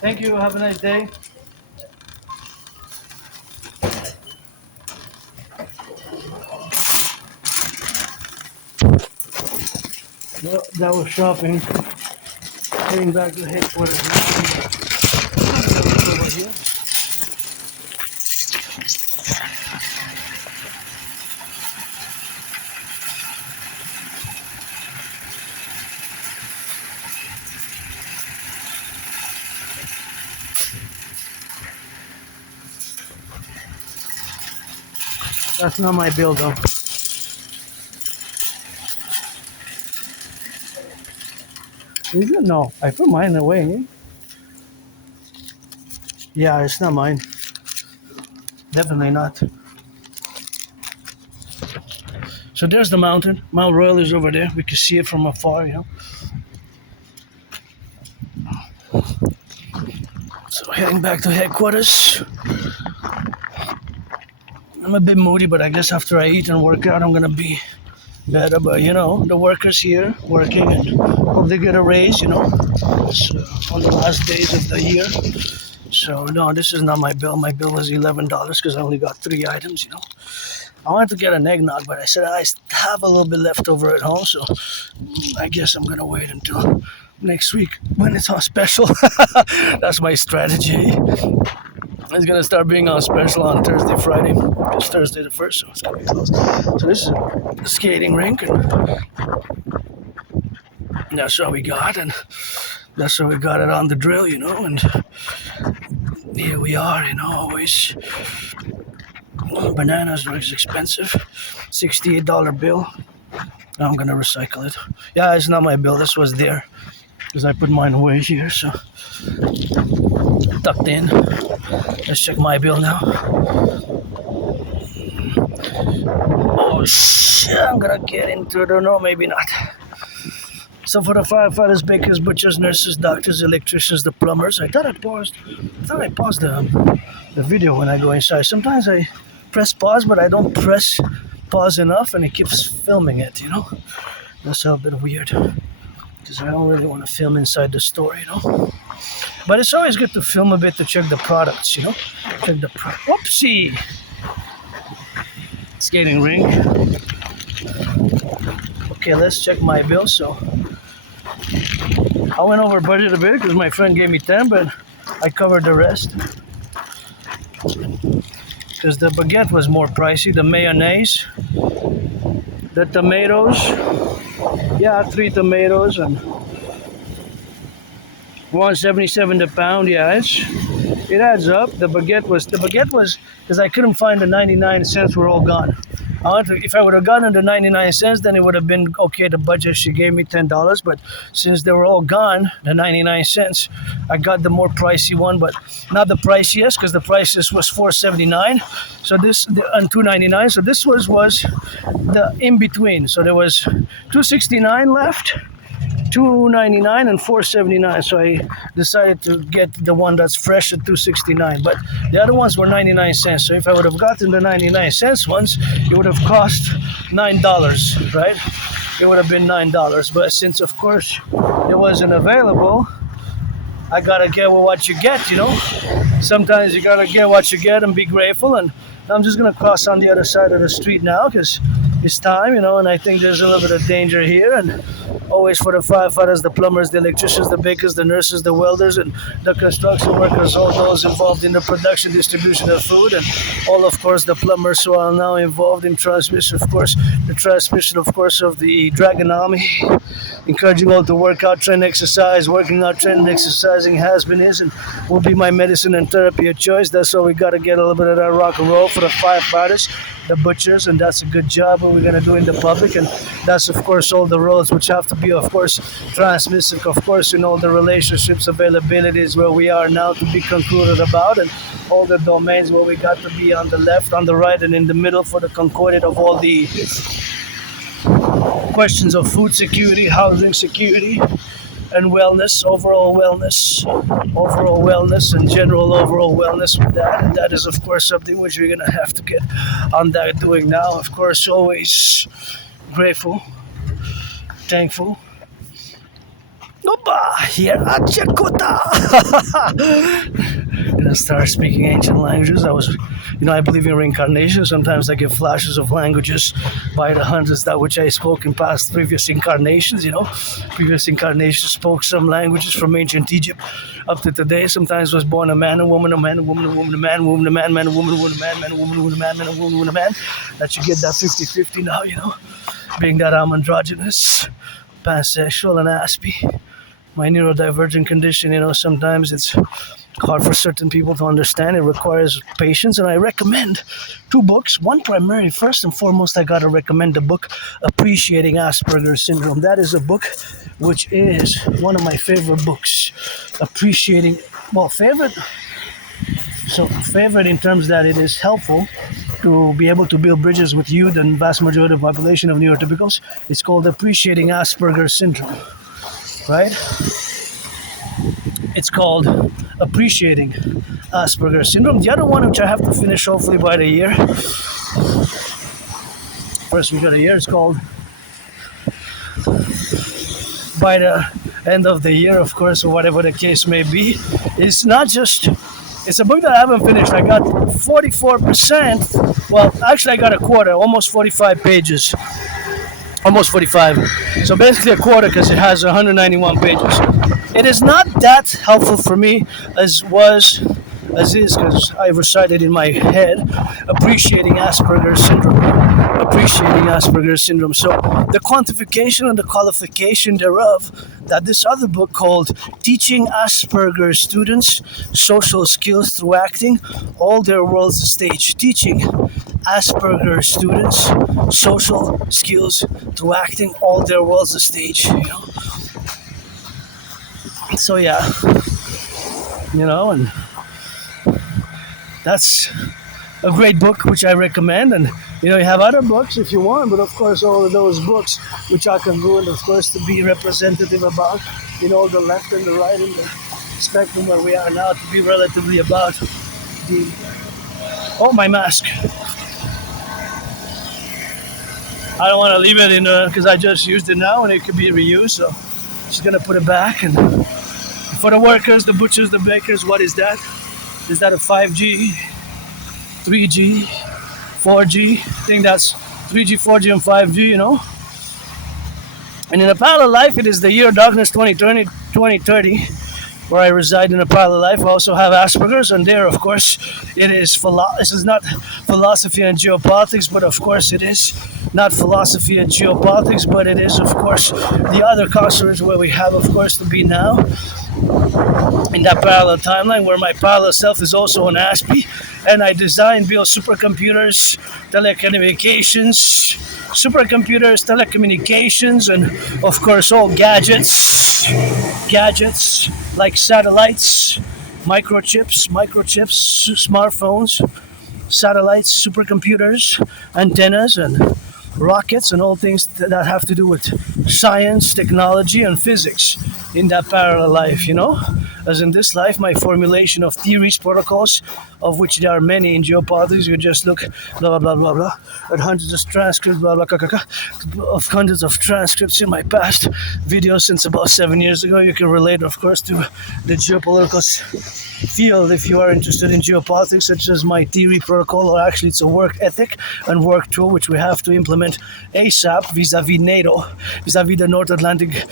Thank you. Have a nice day. Well, that was shopping. Heading back to headquarters. Over here. That's not my bill though. Is it? No, I put mine away. Yeah, it's not mine. Definitely not. So there's the mountain. Mount Royal is over there. We can see it from afar, you know. So heading back to headquarters. I'm a bit moody, but I guess after I eat and work out, I'm gonna be better. But you know, the workers here working and hope they get a raise, you know. So on the last days of the year. So no, this is not my bill. My bill was $11 because I only got 3 items, you know. I wanted to get an eggnog, but I said I have a little bit left over at home, so I guess I'm gonna wait until next week when it's on special. That's my strategy. It's gonna start being on special on Thursday, Friday. It's Thursday the 1st, so it's gonna be close. So this is a skating rink, and that's what we got, and that's how we got it on the drill, you know. And here we are, you know. Always bananas are expensive. $68 bill. I'm gonna recycle it. Yeah, it's not my bill. This was there because I put mine away here, so tucked in. Let's check my bill now. Oh shit, I'm gonna get into it or no, maybe not. So for the firefighters, bakers, butchers, nurses, doctors, electricians, the plumbers, I thought I paused the video when I go inside. Sometimes I press pause, but I don't press pause enough and it keeps filming it, you know. That's a bit weird because I don't really want to film inside the store, you know. But it's always good to film a bit to check the products, you know. Check the Whoopsie! skating rink. Okay, let's check my bill. So I went over budget a bit because my friend gave me 10, but I covered the rest because the baguette was more pricey. The mayonnaise, the tomatoes, yeah, 3 tomatoes and 177 the pound. Yeah, it adds up. The baguette was because I couldn't find the 99 cents were all gone. If I would have gotten the 99 cents, then it would have been okay. The budget, she gave me $10, but since they were all gone, the 99 cents, I got the more pricey one, but not the priciest because the prices was $4.79. So and $2.99. So this was the in between. So there was $2.69 left, $2.99 and $4.79. So I decided to get the one that's fresh at $2.69. But the other ones were 99 cents. So if I would have gotten the 99 cents ones, it would have cost $9, right? It would have been $9. But since of course it wasn't available, I gotta get what you get, you know. Sometimes you gotta get what you get and be grateful. And I'm just gonna cross on the other side of the street now because it's time, you know, and I think there's a little bit of danger here. And always for the firefighters, the plumbers, the electricians, the bakers, the nurses, the welders, and the construction workers, all those involved in the production, distribution of food, and all, of course, the plumbers who are now involved in transmission, of course, the transmission, of course, of the Dragon Army. Encouraging all to work out, train, exercise. Working out, training, exercising has been, is, and will be my medicine and therapy of choice. That's why we got to get a little bit of that rock and roll for the firefighters, the butchers, and that's a good job what we're going to do in the public. And that's, of course, all the roads which have to be, of course, transmissive, of course, in all the relationships, availabilities where we are now to be concluded about, and all the domains where we got to be on the left, on the right, and in the middle for the concordate of all the questions of food security, housing security, and wellness, overall wellness, and general overall wellness with that. And that is, of course, something which we're going to have to get on that doing now. Of course, always grateful, thankful. Opa, here at Jakarta. Gonna start speaking ancient languages. I believe in reincarnation. Sometimes I get flashes of languages by the hundreds that which I spoke in previous incarnations. Previous incarnations spoke some languages from ancient Egypt up to today. Sometimes was born a man, a woman, a man, a woman, a woman, a man, woman, a man, man, a woman, a woman, a man, man, a woman, a woman, a man, man, a woman, a woman, a man. That you get that 50-50 now. Being that I'm androgynous, pansexual, and aspie. My neurodivergent condition, sometimes it's hard for certain people to understand. It requires patience, and I recommend 2 books. One primarily, first and foremost, I gotta recommend the book Appreciating Asperger's Syndrome. That is a book which is one of my favorite books. Favorite in terms that it is helpful to be able to build bridges with you, the vast majority of the population of neurotypicals. It's called Appreciating Asperger's Syndrome. Right? It's called Appreciating Asperger's Syndrome. The other one, which I have to finish hopefully by the year. First we got a year. It's called by the end of the year, of course, or whatever the case may be. It's a book that I haven't finished. I got 44%. Well, actually I got a quarter, almost 45 pages. Almost 45. So basically a quarter because it has 191 pages. It is not that helpful for me as is because I recited in my head Appreciating Asperger's Syndrome. Appreciating Asperger's Syndrome. So the quantification and the qualification thereof, that this other book called Teaching Asperger's Students Social Skills Through Acting, All Their Worlds the Stage. Teaching Asperger's Students Social Skills Through Acting, All Their Worlds the Stage. So yeah, and that's a great book which I recommend. And you have other books if you want, but of course all of those books which are congruent, of course, to be representative about the left and the right in the spectrum where we are now, to be relatively about my mask. I don't want to leave it in because I just used it now and it could be reused, so she's gonna put it back. And for the workers, the butchers, the bakers, what is that? Is that a 5G, 3G, 4G. I think that's 3G, 4G, and 5G, you know. And in a parallel life, it is the year of darkness 2030, where I reside in a parallel life. I also have Asperger's, and there, of course, it is this is not philosophy and geopolitics, but of course it is not philosophy and geopolitics, but it is, of course, the other consonants where we have, of course, to be now in that parallel timeline, where my parallel self is also an Aspie, and I design, build supercomputers, telecommunications, and of course all gadgets like satellites, microchips, smartphones, satellites, supercomputers, antennas, and rockets, and all things that have to do with science, technology, and physics in that parallel life, you know? As in this life, my formulation of theories, protocols, of which there are many in geopolitics. You just look, blah, blah, blah, blah, blah, at hundreds of transcripts, blah, blah, blah, blah, of hundreds of transcripts in my past videos since about 7 years ago. You can relate, of course, to the geopolitical field if you are interested in geopolitics, such as my theory protocol, or actually it's a work ethic and work tool which we have to implement ASAP vis-a-vis NATO, vis-a-vis the North Atlantic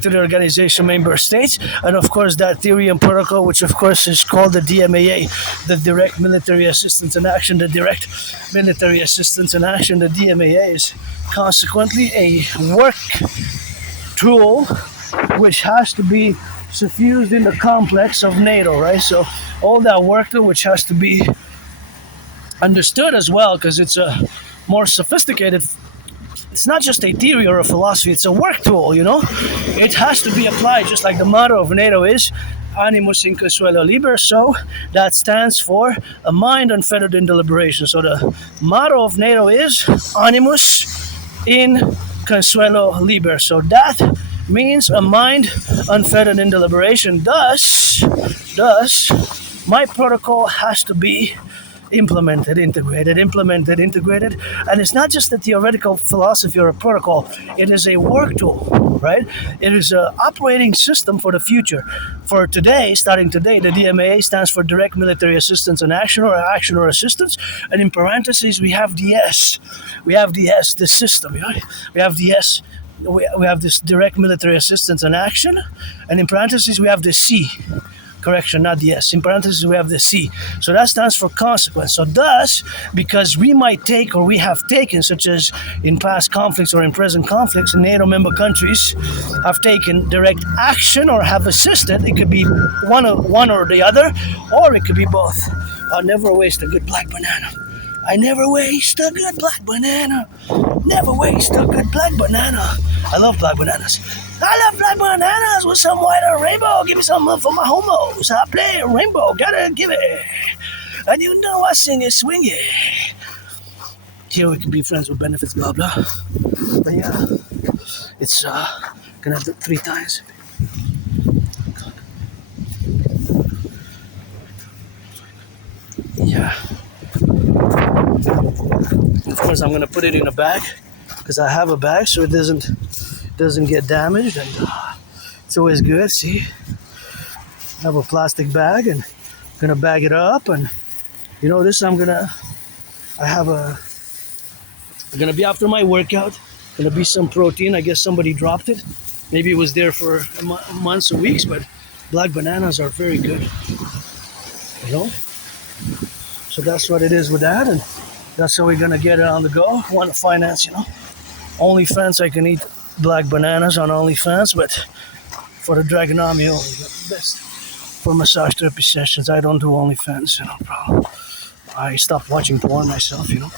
Treaty Organization member states, and of course that theory and protocol, which of course is called the DMAA, the Direct Military Assistance in Action. The DMAA is consequently a work tool which has to be suffused in the complex of NATO, right? So all that work though, which has to be understood as well, because it's a more sophisticated, it's not just a theory or a philosophy, it's a work tool, you know? It has to be applied, just like the motto of NATO is animus in consuelo liber, so that stands for a mind unfettered in deliberation. So the motto of NATO is animus in consuelo liber, so that means a mind unfettered in deliberation. Thus, my protocol has to be implemented, integrated, and it's not just a theoretical philosophy or a protocol. It is a work tool, right? It is an operating system for the future. For today, starting today, the DMAA stands for Direct Military Assistance in Action or Assistance, and in parentheses we have the S. The system, right? We have the S. We have this Direct Military Assistance in Action, and in parentheses we have the C. Correction, not the S. In parentheses, we have the C. So that stands for consequence. So thus, because we might take or we have taken, such as in past conflicts or in present conflicts, NATO member countries have taken direct action or have assisted. It could be one or the other, or it could be both. I'll never waste a good black banana. I never waste a good black banana. Never waste a good black banana. I love black bananas. I love black bananas with some white or rainbow. Give me some love for my homos. I play a rainbow, gotta give it. And you know I sing it, swing it. Here we can be friends with benefits, blah blah. But yeah, it's gonna do it 3 times. Yeah. Of course, I'm gonna put it in a bag because I have a bag, so it doesn't get damaged, and it's always good. See, I have a plastic bag, and I'm gonna bag it up, and you know this. I'm gonna be after my workout. Gonna be some protein. I guess somebody dropped it. Maybe it was there for months or weeks, but black bananas are very good. You know. So that's what it is with that, and that's how we're gonna get it on the go. Want to finance, you know? OnlyFans, I can eat black bananas on OnlyFans, but for the Draconis only, the best for massage therapy sessions. I don't do OnlyFans, you know, problem. I stopped watching porn myself, you know.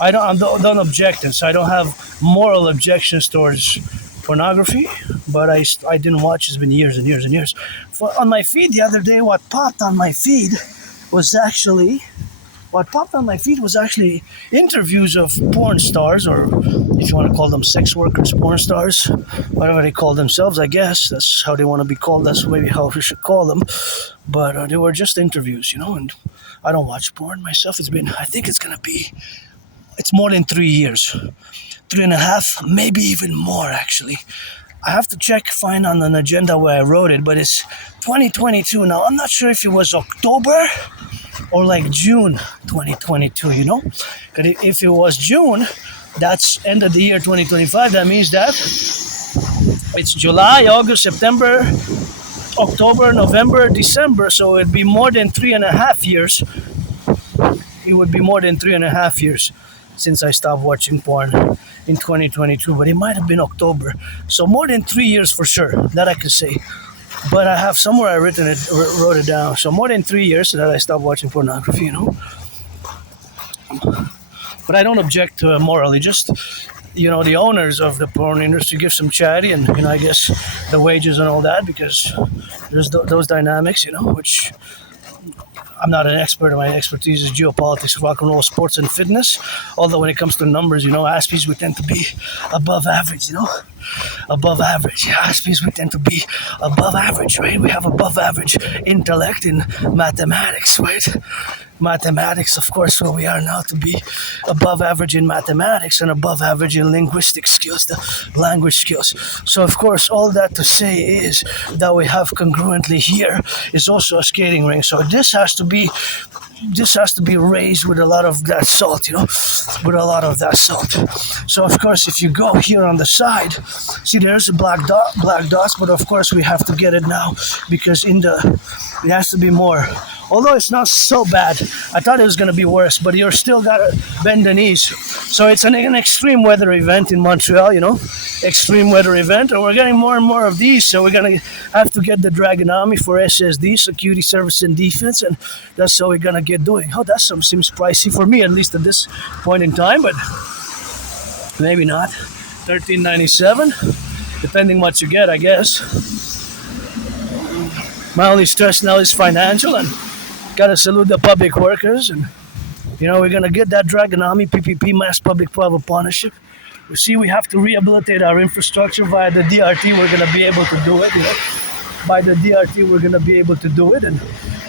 I don't object, so I don't have moral objections towards pornography, but I didn't watch. It's been years and years and years. On my feed the other day, what popped on my feed was actually interviews of porn stars, or if you want to call them sex workers, porn stars, whatever they call themselves. I guess that's how they want to be called. That's maybe how we should call them. But they were just interviews, you know. And I don't watch porn myself. It's more than 3 years, 3.5, maybe even more actually. I have to find on an agenda where I wrote it, but it's 2022 now. I'm not sure if it was October or like June 2022, you know? Because if it was June, that's end of the year 2025. That means that it's July, August, September, October, November, December. So it'd be more than 3.5 years. It would be more than 3.5 years since I stopped watching porn in 2022, but it might have been October. So more than 3 years for sure, that I could say. But I have somewhere I wrote it down. So more than 3 years that I stopped watching pornography, you know. But I don't object to it morally. Just, you know, the owners of the porn industry give some charity and, you know, I guess the wages and all that, because there's those dynamics, you know, which I'm not an expert. My expertise is geopolitics, rock and roll, sports, and fitness. Although when it comes to numbers, you know, Aspies, we tend to be above average, you know? Above average. Yeah, Aspies, we tend to be above average, right? We have above average intellect in mathematics, right? Mathematics, of course, where we are now to be above average in mathematics and above average in linguistic skills, the language skills. So, of course, all that to say is that we have congruently here is also a skating ring. So this has to be raised with a lot of that salt, you know, with a lot of that salt. So of course, if you go here on the side, see there's a black dots, but of course we have to get it now because it has to be more. Although it's not so bad, I thought it was going to be worse, but you're still got to bend the knees. So it's an extreme weather event in Montreal, you know, extreme weather event, and we're getting more and more of these, so we're going to have to get the Draconis for SSD, security, service, and defense, and that's how we're going to get doing. Oh, that seems pricey for me, at least at this point in time, but maybe not. $13.97, depending what you get, I guess. My only stress now is financial, and gotta salute the public workers, and you know we're gonna get that Draconis PPP mass public-private partnership. We see we have to rehabilitate our infrastructure via the DRT. We're gonna be able to do it. You know, by the DRT we're gonna be able to do it, and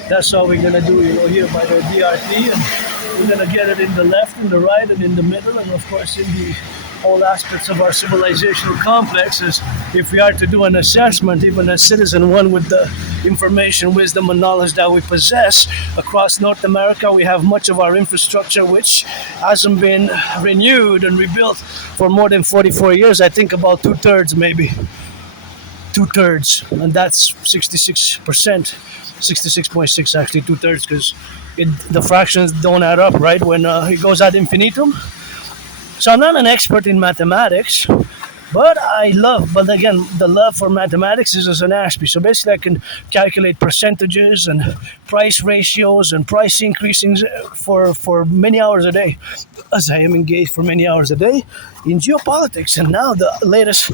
that's all we're gonna do. You know, here by the DRT, and we're gonna get it in the left, in the right, and in the middle, and of course in the all aspects of our civilizational complex. As if we are to do an assessment, even as citizen one with the information, wisdom, and knowledge that we possess across North America, we have much of our infrastructure which hasn't been renewed and rebuilt for more than 44 years. I think about 2/3 maybe. 2/3, and that's 66%, 66.6 actually, 2/3, because the fractions don't add up, right? When it goes ad infinitum. So I'm not an expert in mathematics, but again, the love for mathematics is as an Aspie. So basically I can calculate percentages and price ratios and price increasing for many hours a day, as I am engaged for many hours a day in geopolitics. And now the latest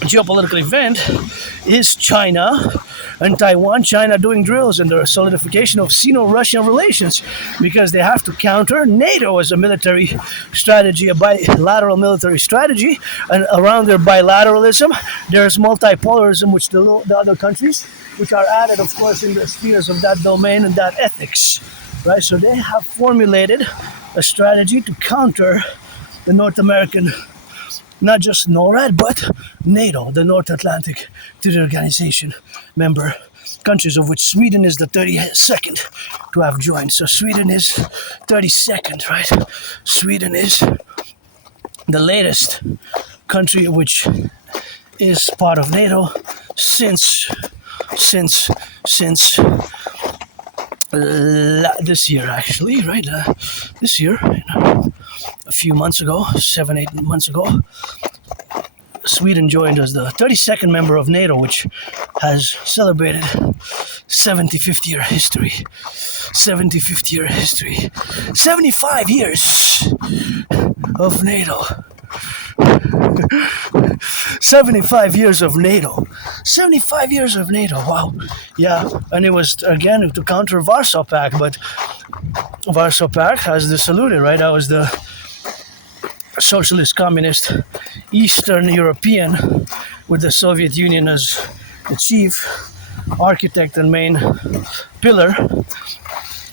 geopolitical event is China and Taiwan. China doing drills and the solidification of Sino-Russian relations because they have to counter NATO as a military strategy, a bilateral military strategy, and around their bilateralism there's multipolarism, which the other countries which are added of course in the spheres of that domain and that ethics, right? So they have formulated a strategy to counter the North American, not just NORAD, but NATO, the North Atlantic Treaty Organization member countries, of which Sweden is the 32nd to have joined. So Sweden is 32nd, right? Sweden is the latest country which is part of NATO since this year, actually, right? This year, a few months ago, 7-8 months ago, Sweden joined as the 32nd member of NATO, which has celebrated 75th year history. 75th year history. 75 years of NATO. 75 years of NATO. 75 years of NATO. Wow. Yeah, and it was again to counter Warsaw Pact, but Warsaw Pact has dissoluted, right? That was the socialist communist Eastern European with the Soviet Union as the chief architect and main pillar,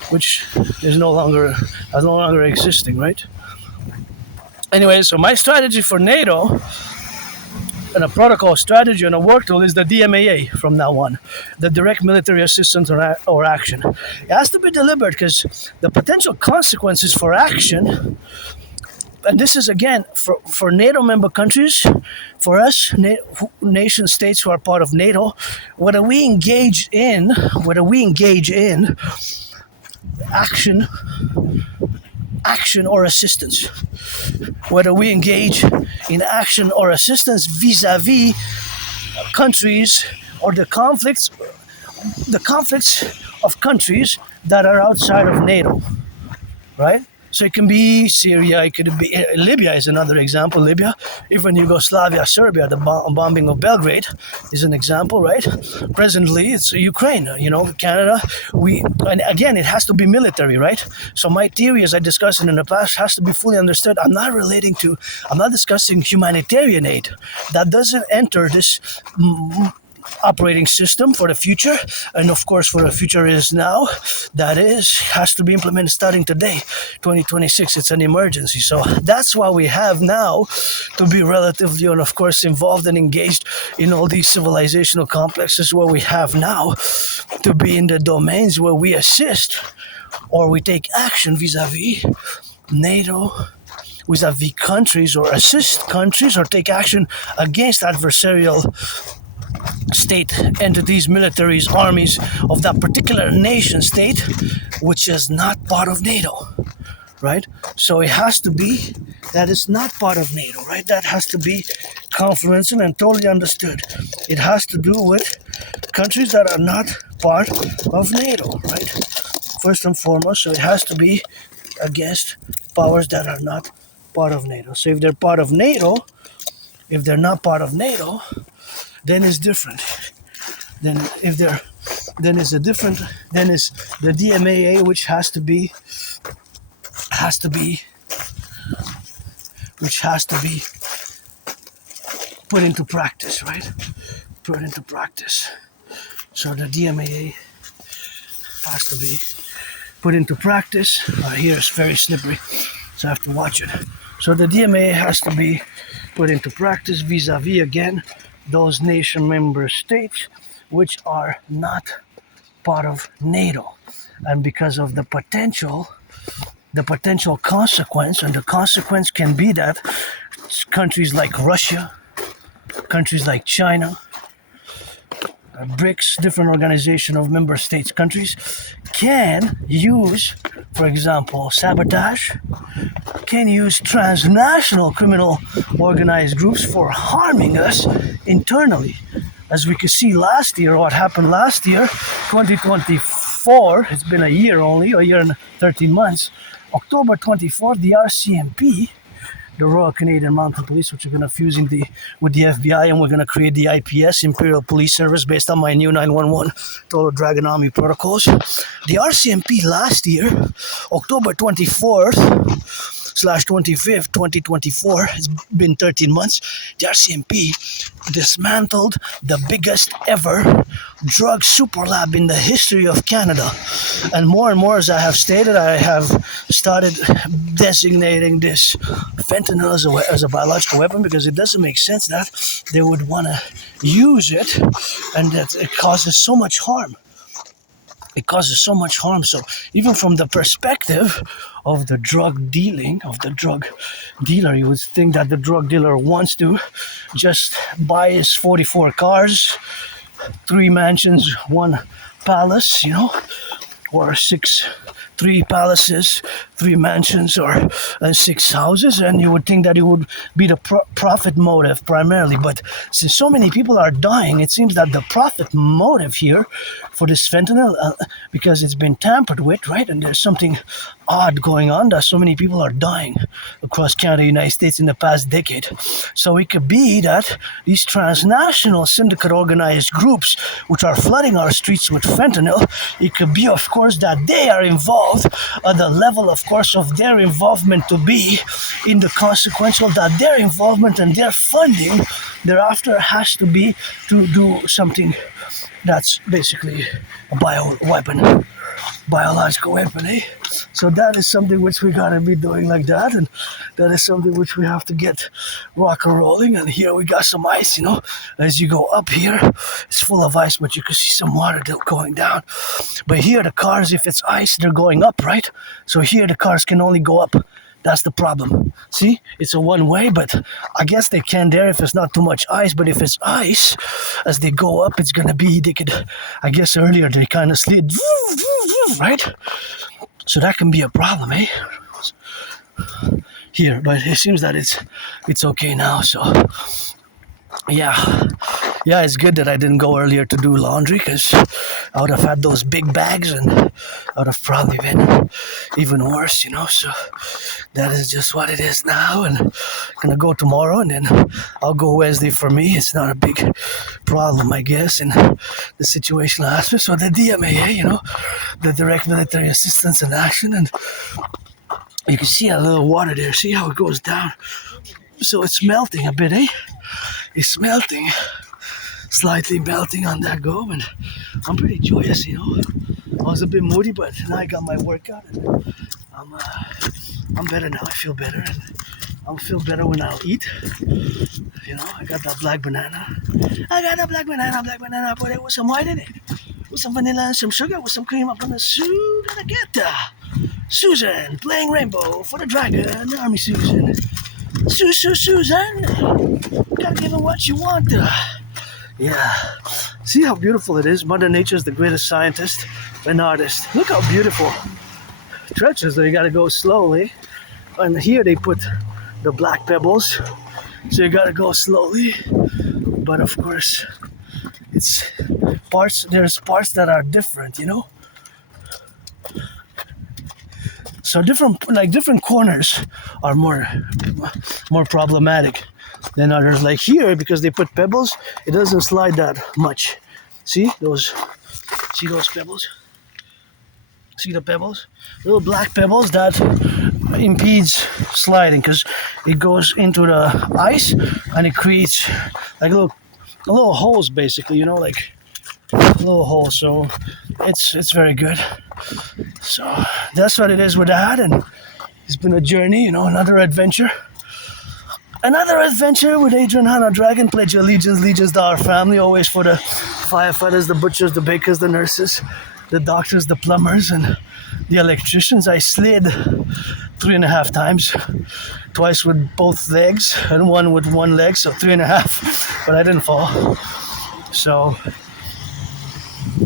which is no longer existing, right? Anyway, so my strategy for NATO and a protocol strategy and a work tool is the DMAA from now on, the direct military assistance or action. It has to be deliberate because the potential consequences for action, and this is again for NATO member countries, for us nation states who are part of NATO, whether we engage in action or assistance, whether we engage in action or assistance vis-a-vis countries or the conflicts of countries that are outside of NATO, right? So it can be Syria, it could be Libya is another example. Libya, even Yugoslavia, Serbia, the bombing of Belgrade is an example, right? Presently, it's Ukraine. Canada. And again, it has to be military, right? So my theory, as I discussed in the past, has to be fully understood. I'm not discussing humanitarian aid. That doesn't enter this operating system for the future, and of course for the future is now, has to be implemented starting today, 2026. It's an emergency, so that's why we have now to be relatively and of course involved and engaged in all these civilizational complexes where we have now to be in the domains where we assist or we take action vis-a-vis NATO, vis-a-vis countries, or assist countries or take action against adversarial state entities, militaries, armies of that particular nation state, which is not part of NATO, right? So it has to be that it's not part of NATO, right? That has to be confluential and totally understood. It has to do with countries that are not part of NATO, right? First and foremost, so it has to be against powers that are not part of NATO. So if they're part of NATO, if they're not part of NATO, then it's different. Then it's the DMAA, which has to be put into practice, right? Put into practice. So the DMAA has to be put into practice. Here it's very slippery, so I have to watch it. So the DMAA has to be put into practice vis-a-vis, again, those nation member states which are not part of NATO. And because of the potential consequence, and the consequence can be that countries like Russia, countries like China, BRICS, different organization of member states countries, can use, for example, sabotage, can use transnational criminal organized groups for harming us internally. As we could see last year, what happened last year, 2024, it's been a year and 13 months, October 24th, the RCMP, the Royal Canadian Mounted Police, which are going to fuse with the FBI, and we're going to create the IPS, Imperial Police Service, based on my new 911 Total Draconis protocols. The RCMP last year, October 24th/25th, 2024, it's been 13 months, the RCMP dismantled the biggest ever drug super lab in the history of Canada. And more, as I have stated, I have started designating this fentanyl as a biological weapon, because it doesn't make sense that they would want to use it and that it causes so much harm. So even from the perspective of the drug dealer, you would think that the drug dealer wants to just buy his 44 cars, 3 mansions, 1 palace, or 3 palaces, 3 mansions, or 6 houses, and you would think that it would be the profit motive primarily. But since so many people are dying, it seems that the profit motive here for this fentanyl, because it's been tampered with, right? And there's something odd going on that so many people are dying across Canada, United States in the past decade. So it could be that these transnational syndicate organized groups, which are flooding our streets with fentanyl, it could be, of course, that they are involved at the level, of course, of their involvement to be in the consequential, that their involvement and their funding thereafter has to be to do something that's basically a bioweapon. biological weapon, eh? So that is something which we gotta be doing like that, and that is something which we have to get rock and rolling. And here we got some ice, as you go up here, it's full of ice, but you can see some water going down. But here the cars, if it's ice, they're going up, right? So here the cars can only go up. That's the problem. See, it's a one way, but I guess they can there if it's not too much ice. But if it's ice, as they go up, it's gonna be, they could, I guess earlier they kind of slid, right? So that can be a problem, eh? Here, but it seems that it's okay now. So yeah, it's good that I didn't go earlier to do laundry, because I would have had those big bags and I would have probably been even worse, So that is just what it is now, and I'm gonna go tomorrow, and then I'll go Wednesday. For me, it's not a big problem, I guess, in the situational aspect. So the DMAA, the Direct Military Assistance in Action, and you can see a little water there. See how it goes down? So it's melting a bit, eh? It's melting, slightly melting on that go, and I'm pretty joyous, I was a bit moody, but now I got my workout, and I'm better now. I feel better, and I'll feel better when I'll eat. I got that black banana. Black banana. I put it with some white in it, with some vanilla and some sugar, with some cream up on the soup. Gonna get Susan playing rainbow for the dragon army. Susan. Susan, gotta give him what you want. Yeah. See how beautiful it is? Mother Nature is the greatest scientist and artist. Look how beautiful. Treacherous, though, you gotta go slowly. And here they put the black pebbles, so you gotta go slowly. But of course, there's parts that are different, So different corners are more problematic than others. Like here, because they put pebbles, it doesn't slide that much. See those pebbles? See the pebbles? Little black pebbles that impedes sliding, because it goes into the ice and it creates like little holes, basically, like little holes. So it's very good. So that's what it is with that, and it's been a journey, another adventure. Another adventure with Adrian Hanna Dragon. Pledge your allegiance to our family, always for the firefighters, the butchers, the bakers, the nurses, the doctors, the plumbers, and the electricians. I slid 3.5 times, twice with both legs and one with one leg, so 3.5, but I didn't fall. So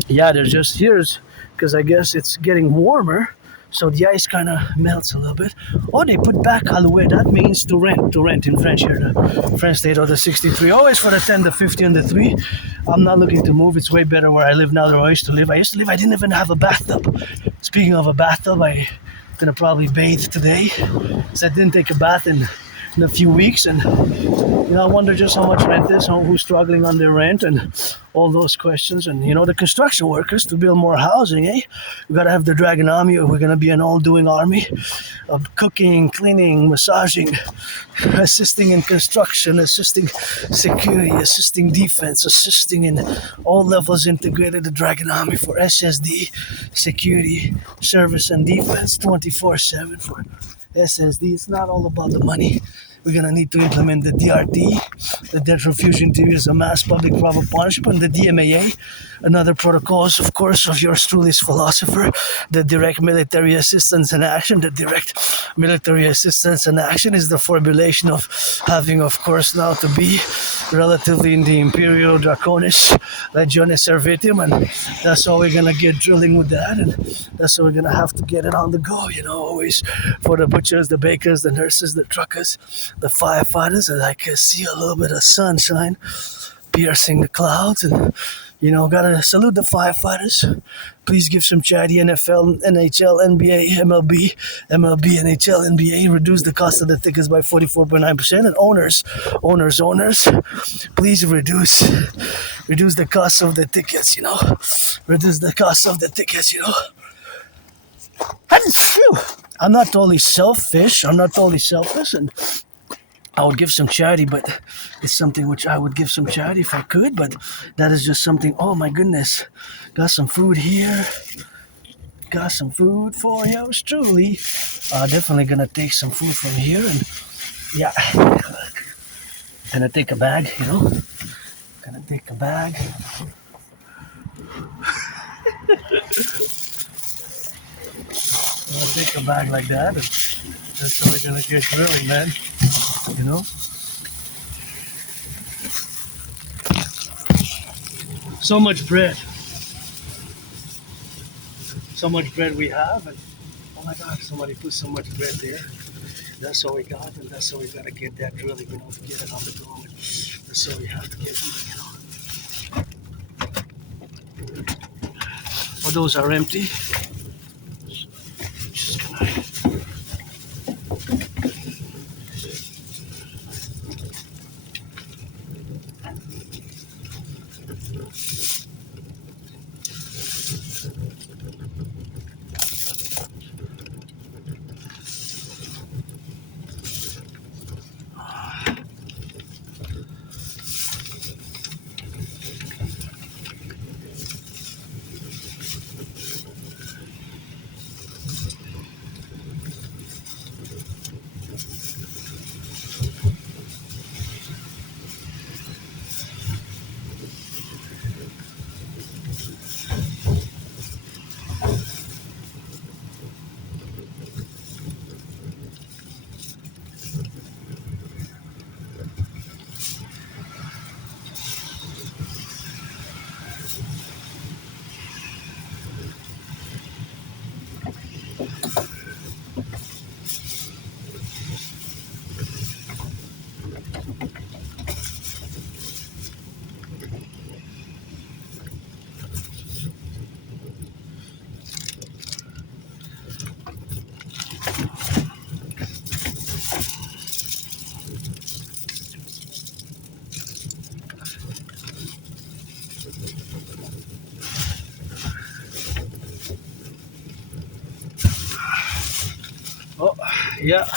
yeah, here's because I guess it's getting warmer, so the ice kind of melts a little bit. Oh, they put back Aloué. That means to rent in French here, the French state of the 63. Always for the 10, the 50, and the 3. I'm not looking to move. It's way better where I live now than I used to live. I didn't even have a bathtub. Speaking of a bathtub, I'm gonna probably bathe today, because I didn't take a bath in a few weeks, and I wonder just how much rent is, who's struggling on their rent, and all those questions. And the construction workers, to build more housing, eh? We gotta have the Dragon Army, or we're gonna be an all-doing army of cooking, cleaning, massaging, assisting in construction, assisting security, assisting defense, assisting in all levels integrated. The Dragon Army for SSD, security, service, and defense, 24/7 for SSD. It's not all about the money. We're gonna need to implement the DRT, the Debt Refusion Theory as a mass public private partnership, and the DMAA, another protocols, of course, of yours truly, philosopher, the Direct Military Assistance in Action. The Direct Military Assistance in Action is the formulation of having, of course, now to be relatively in the Imperium Draconis, LegionX, and that's how we're gonna get drilling with that, and that's how we're gonna have to get it on the go, always for the butchers, the bakers, the nurses, the truckers, the firefighters. And I can see a little bit of sunshine piercing the clouds, and gotta salute the firefighters. Please give some charity. NFL, NHL, NBA, MLB, NHL, NBA. Reduce the cost of the tickets by 44.9%. And owners, please reduce the cost of the tickets. Reduce the cost of the tickets. I'm not totally selfish. And I would give some charity, but it's something which I would give some charity if I could, but that is just something. Oh my goodness, got some food here. got some food for yours truly. Definitely gonna take some food from here and yeah, gonna take a bag, you know. Gonna take a bag. Gonna take a bag like that, and that's how we're gonna get grilling, man. You know. So much bread. So much bread we have, and oh my God, somebody put so much bread there. That's all we got, and that's how we gotta get that drilling, you know, to get it on the go. And that's all we have to get, you know. Well, those are empty. Just gonna... Oh, yeah,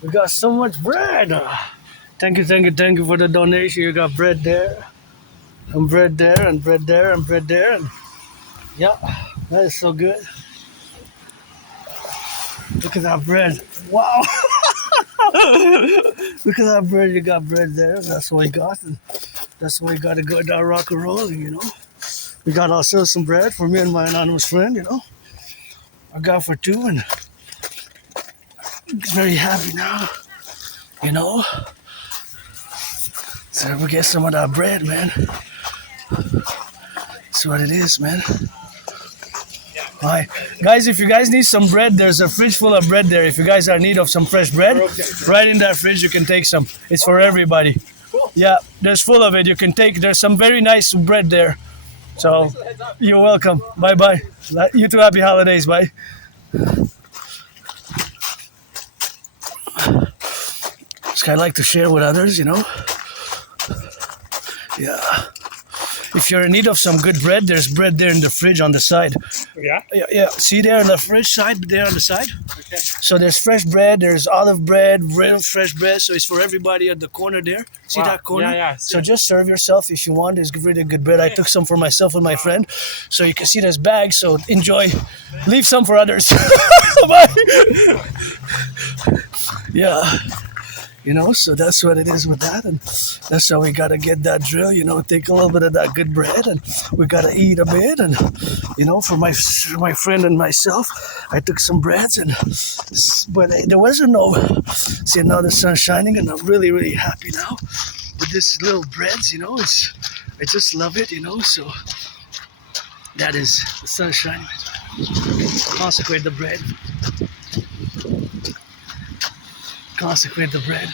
we got so much bread. Thank you, thank you, thank you for the donation. You got bread there, and bread there, and bread there, and bread there, and yeah, that is so good. Look at that bread. Wow. Look at that bread. You got bread there. That's what we got. And that's why we got to go down rock and rolling, you know. We got ourselves some bread for me and my anonymous friend, you know. I got for two and very happy now, you know. So we get some of that bread, man. That's what it is, man. Hi. Guys, if you guys need some bread, there's a fridge full of bread there. If you guys are in need of some fresh bread, right in that fridge you can take some. It's for everybody. Yeah, there's full of it. You can take, there's some very nice bread there. So, you're welcome. Bye-bye. You too, happy holidays. Bye. Just kind of like to share with others, you know. Yeah. If you're in need of some good bread, there's bread there in the fridge on the side. Yeah? Yeah. See there on the fridge side, there on the side? Okay. So there's fresh bread, there's olive bread, real fresh bread. So it's for everybody at the corner there. See Wow. that corner? Yeah. So just serve yourself if you want. There's really good bread. I took some for myself and my friend. So you can see there's bags. So enjoy. Leave some for others. Bye. Yeah. You know, so that's what it is with that, and that's how we gotta get that drill. You know, take a little bit of that good bread, and we gotta eat a bit. And you know, for my friend and myself, I took some breads, and but there wasn't no. See, now the sun's shining, and I'm really, really happy now with this little breads. You know, I just love it. You know, so that is the sun shining. Consecrate the bread. Consecrate the bread.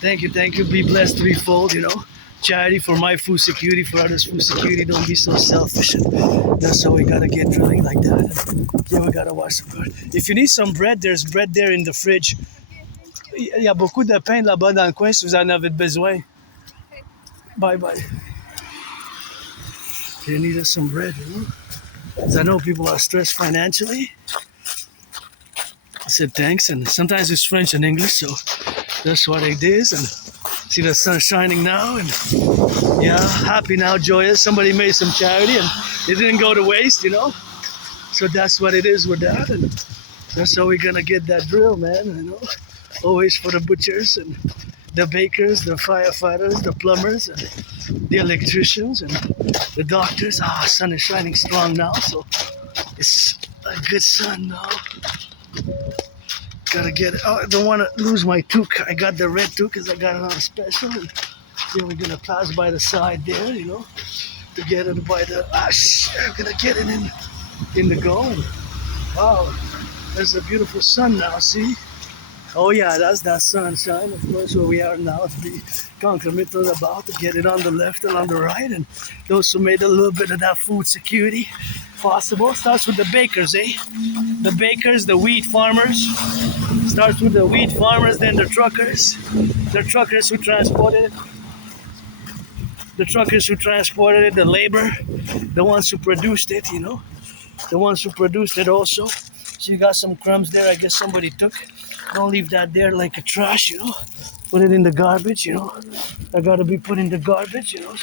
Thank you. Be blessed threefold, you know. Charity for my food security, for others' food security. Don't be so selfish. And that's how we gotta get drilling like that. Yeah, we gotta watch the bread. If you need some bread, there's bread there in the fridge. Il y a beaucoup de pain là-bas dans le coin si vous en avez besoin. Bye. You need us some bread, you know. Because I know people are stressed financially. I said thanks, and sometimes it's French and English, so that's what it is. And see the sun shining now, and yeah, happy now, joyous. Somebody made some charity, and it didn't go to waste, you know. So that's what it is with that, and that's how we're gonna get that drill, man. You know, always for the butchers and the bakers, the firefighters, the plumbers, and the electricians, and the doctors. Ah, sun is shining strong now, so it's a good sun now. Gotta get it. Oh, I don't want to lose my toque. I got the red toque because I got it on special. And then we're gonna pass by the side there, you know, to get it by the. Ah, I'm gonna get it in the go. And, wow, there's a beautiful sun now. See? Oh yeah, that's that sunshine. Of course, where we are now, the concomitant about to get it on the left and on the right, and those who made a little bit of that food security possible. Starts with the bakers, eh? The bakers, the wheat farmers. Starts with the wheat farmers, then the truckers who transported it. The truckers who transported it, the labor, the ones who produced it, you know, the ones who produced it also. So you got some crumbs there. I guess somebody took. Don't leave that there like a trash, you know. Put it in the garbage, you know. I gotta be put in the garbage, you know.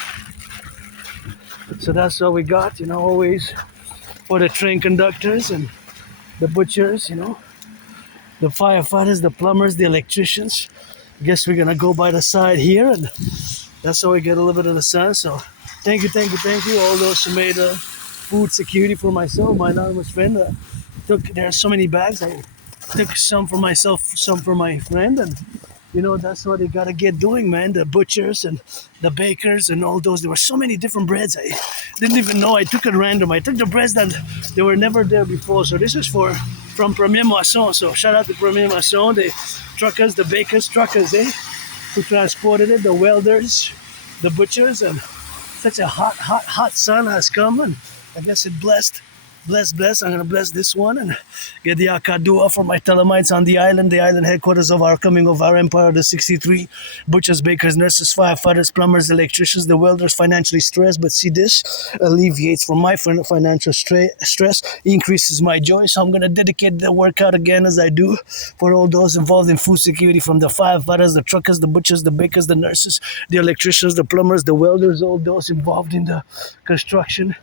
So that's all we got, you know, always for the train conductors and the butchers, you know, the firefighters, the plumbers, the electricians. I guess we're gonna go by the side here, and that's how we get a little bit of the sun. So thank you, all those who made food security for myself, my anonymous friend. There are so many bags. I took some for myself, some for my friend, and you know, that's what they gotta get doing, man. The butchers and the bakers and all those. There were so many different breads. I didn't even know. I took it random. I took the breads that they were never there before. So this is from Premier Moisson. So shout out to Premier Moisson, the truckers, the bakers, truckers, eh? Who transported it, the welders, the butchers, and such a hot sun has come, and I guess it blessed. I'm gonna bless this one and get the Akadua for my telemites on the island headquarters of our coming of our empire, the 63 butchers, bakers, nurses, firefighters, plumbers, electricians, the welders, financially stressed, but see, this alleviates from my financial stress, increases my joy. So I'm gonna dedicate the workout again, as I do, for all those involved in food security, from the firefighters, the truckers, the butchers, the bakers, the nurses, the electricians, the plumbers, the welders, all those involved in the construction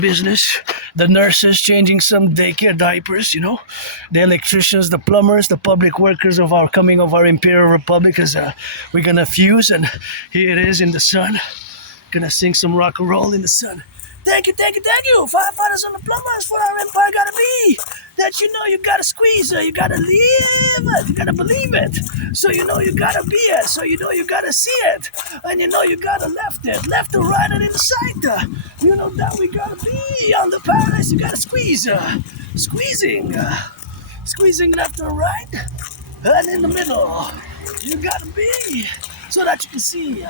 business, the nurses changing some daycare diapers, you know, the electricians, the plumbers, the public workers of our coming of our Imperial Republic, as we're gonna fuse, and here it is in the sun. Gonna sing some rock and roll in the sun. Thank you. Firefighters and the plumbers for our empire gotta be. That you know you gotta squeeze it, you gotta live it, you gotta believe it. So you know you gotta be it, so you know you gotta see it. And you know you gotta left it, left and right and in the sight. You know that we gotta be on the paradise, you gotta squeeze. Squeezing left and right and in the middle. You gotta be so that you can see.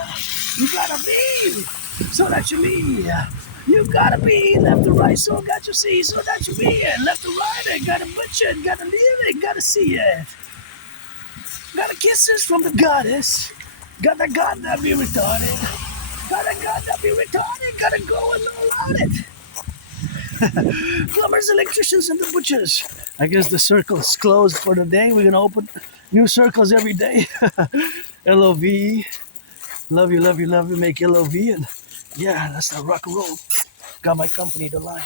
You gotta be so that you be. You gotta be left to right, so got you see, so that you be it. Left to right, it gotta butcher it, gotta live it, gotta see it. Gotta kisses from the goddess. Got the god that be retarded. Got a god that be retarded, gotta go and all out it. Plumbers, electricians, and the butchers. I guess the circle's closed for the day. We're gonna open new circles every day. LOV. Love you, make LOV, and yeah, that's the rock and roll. Got my company, the Lion.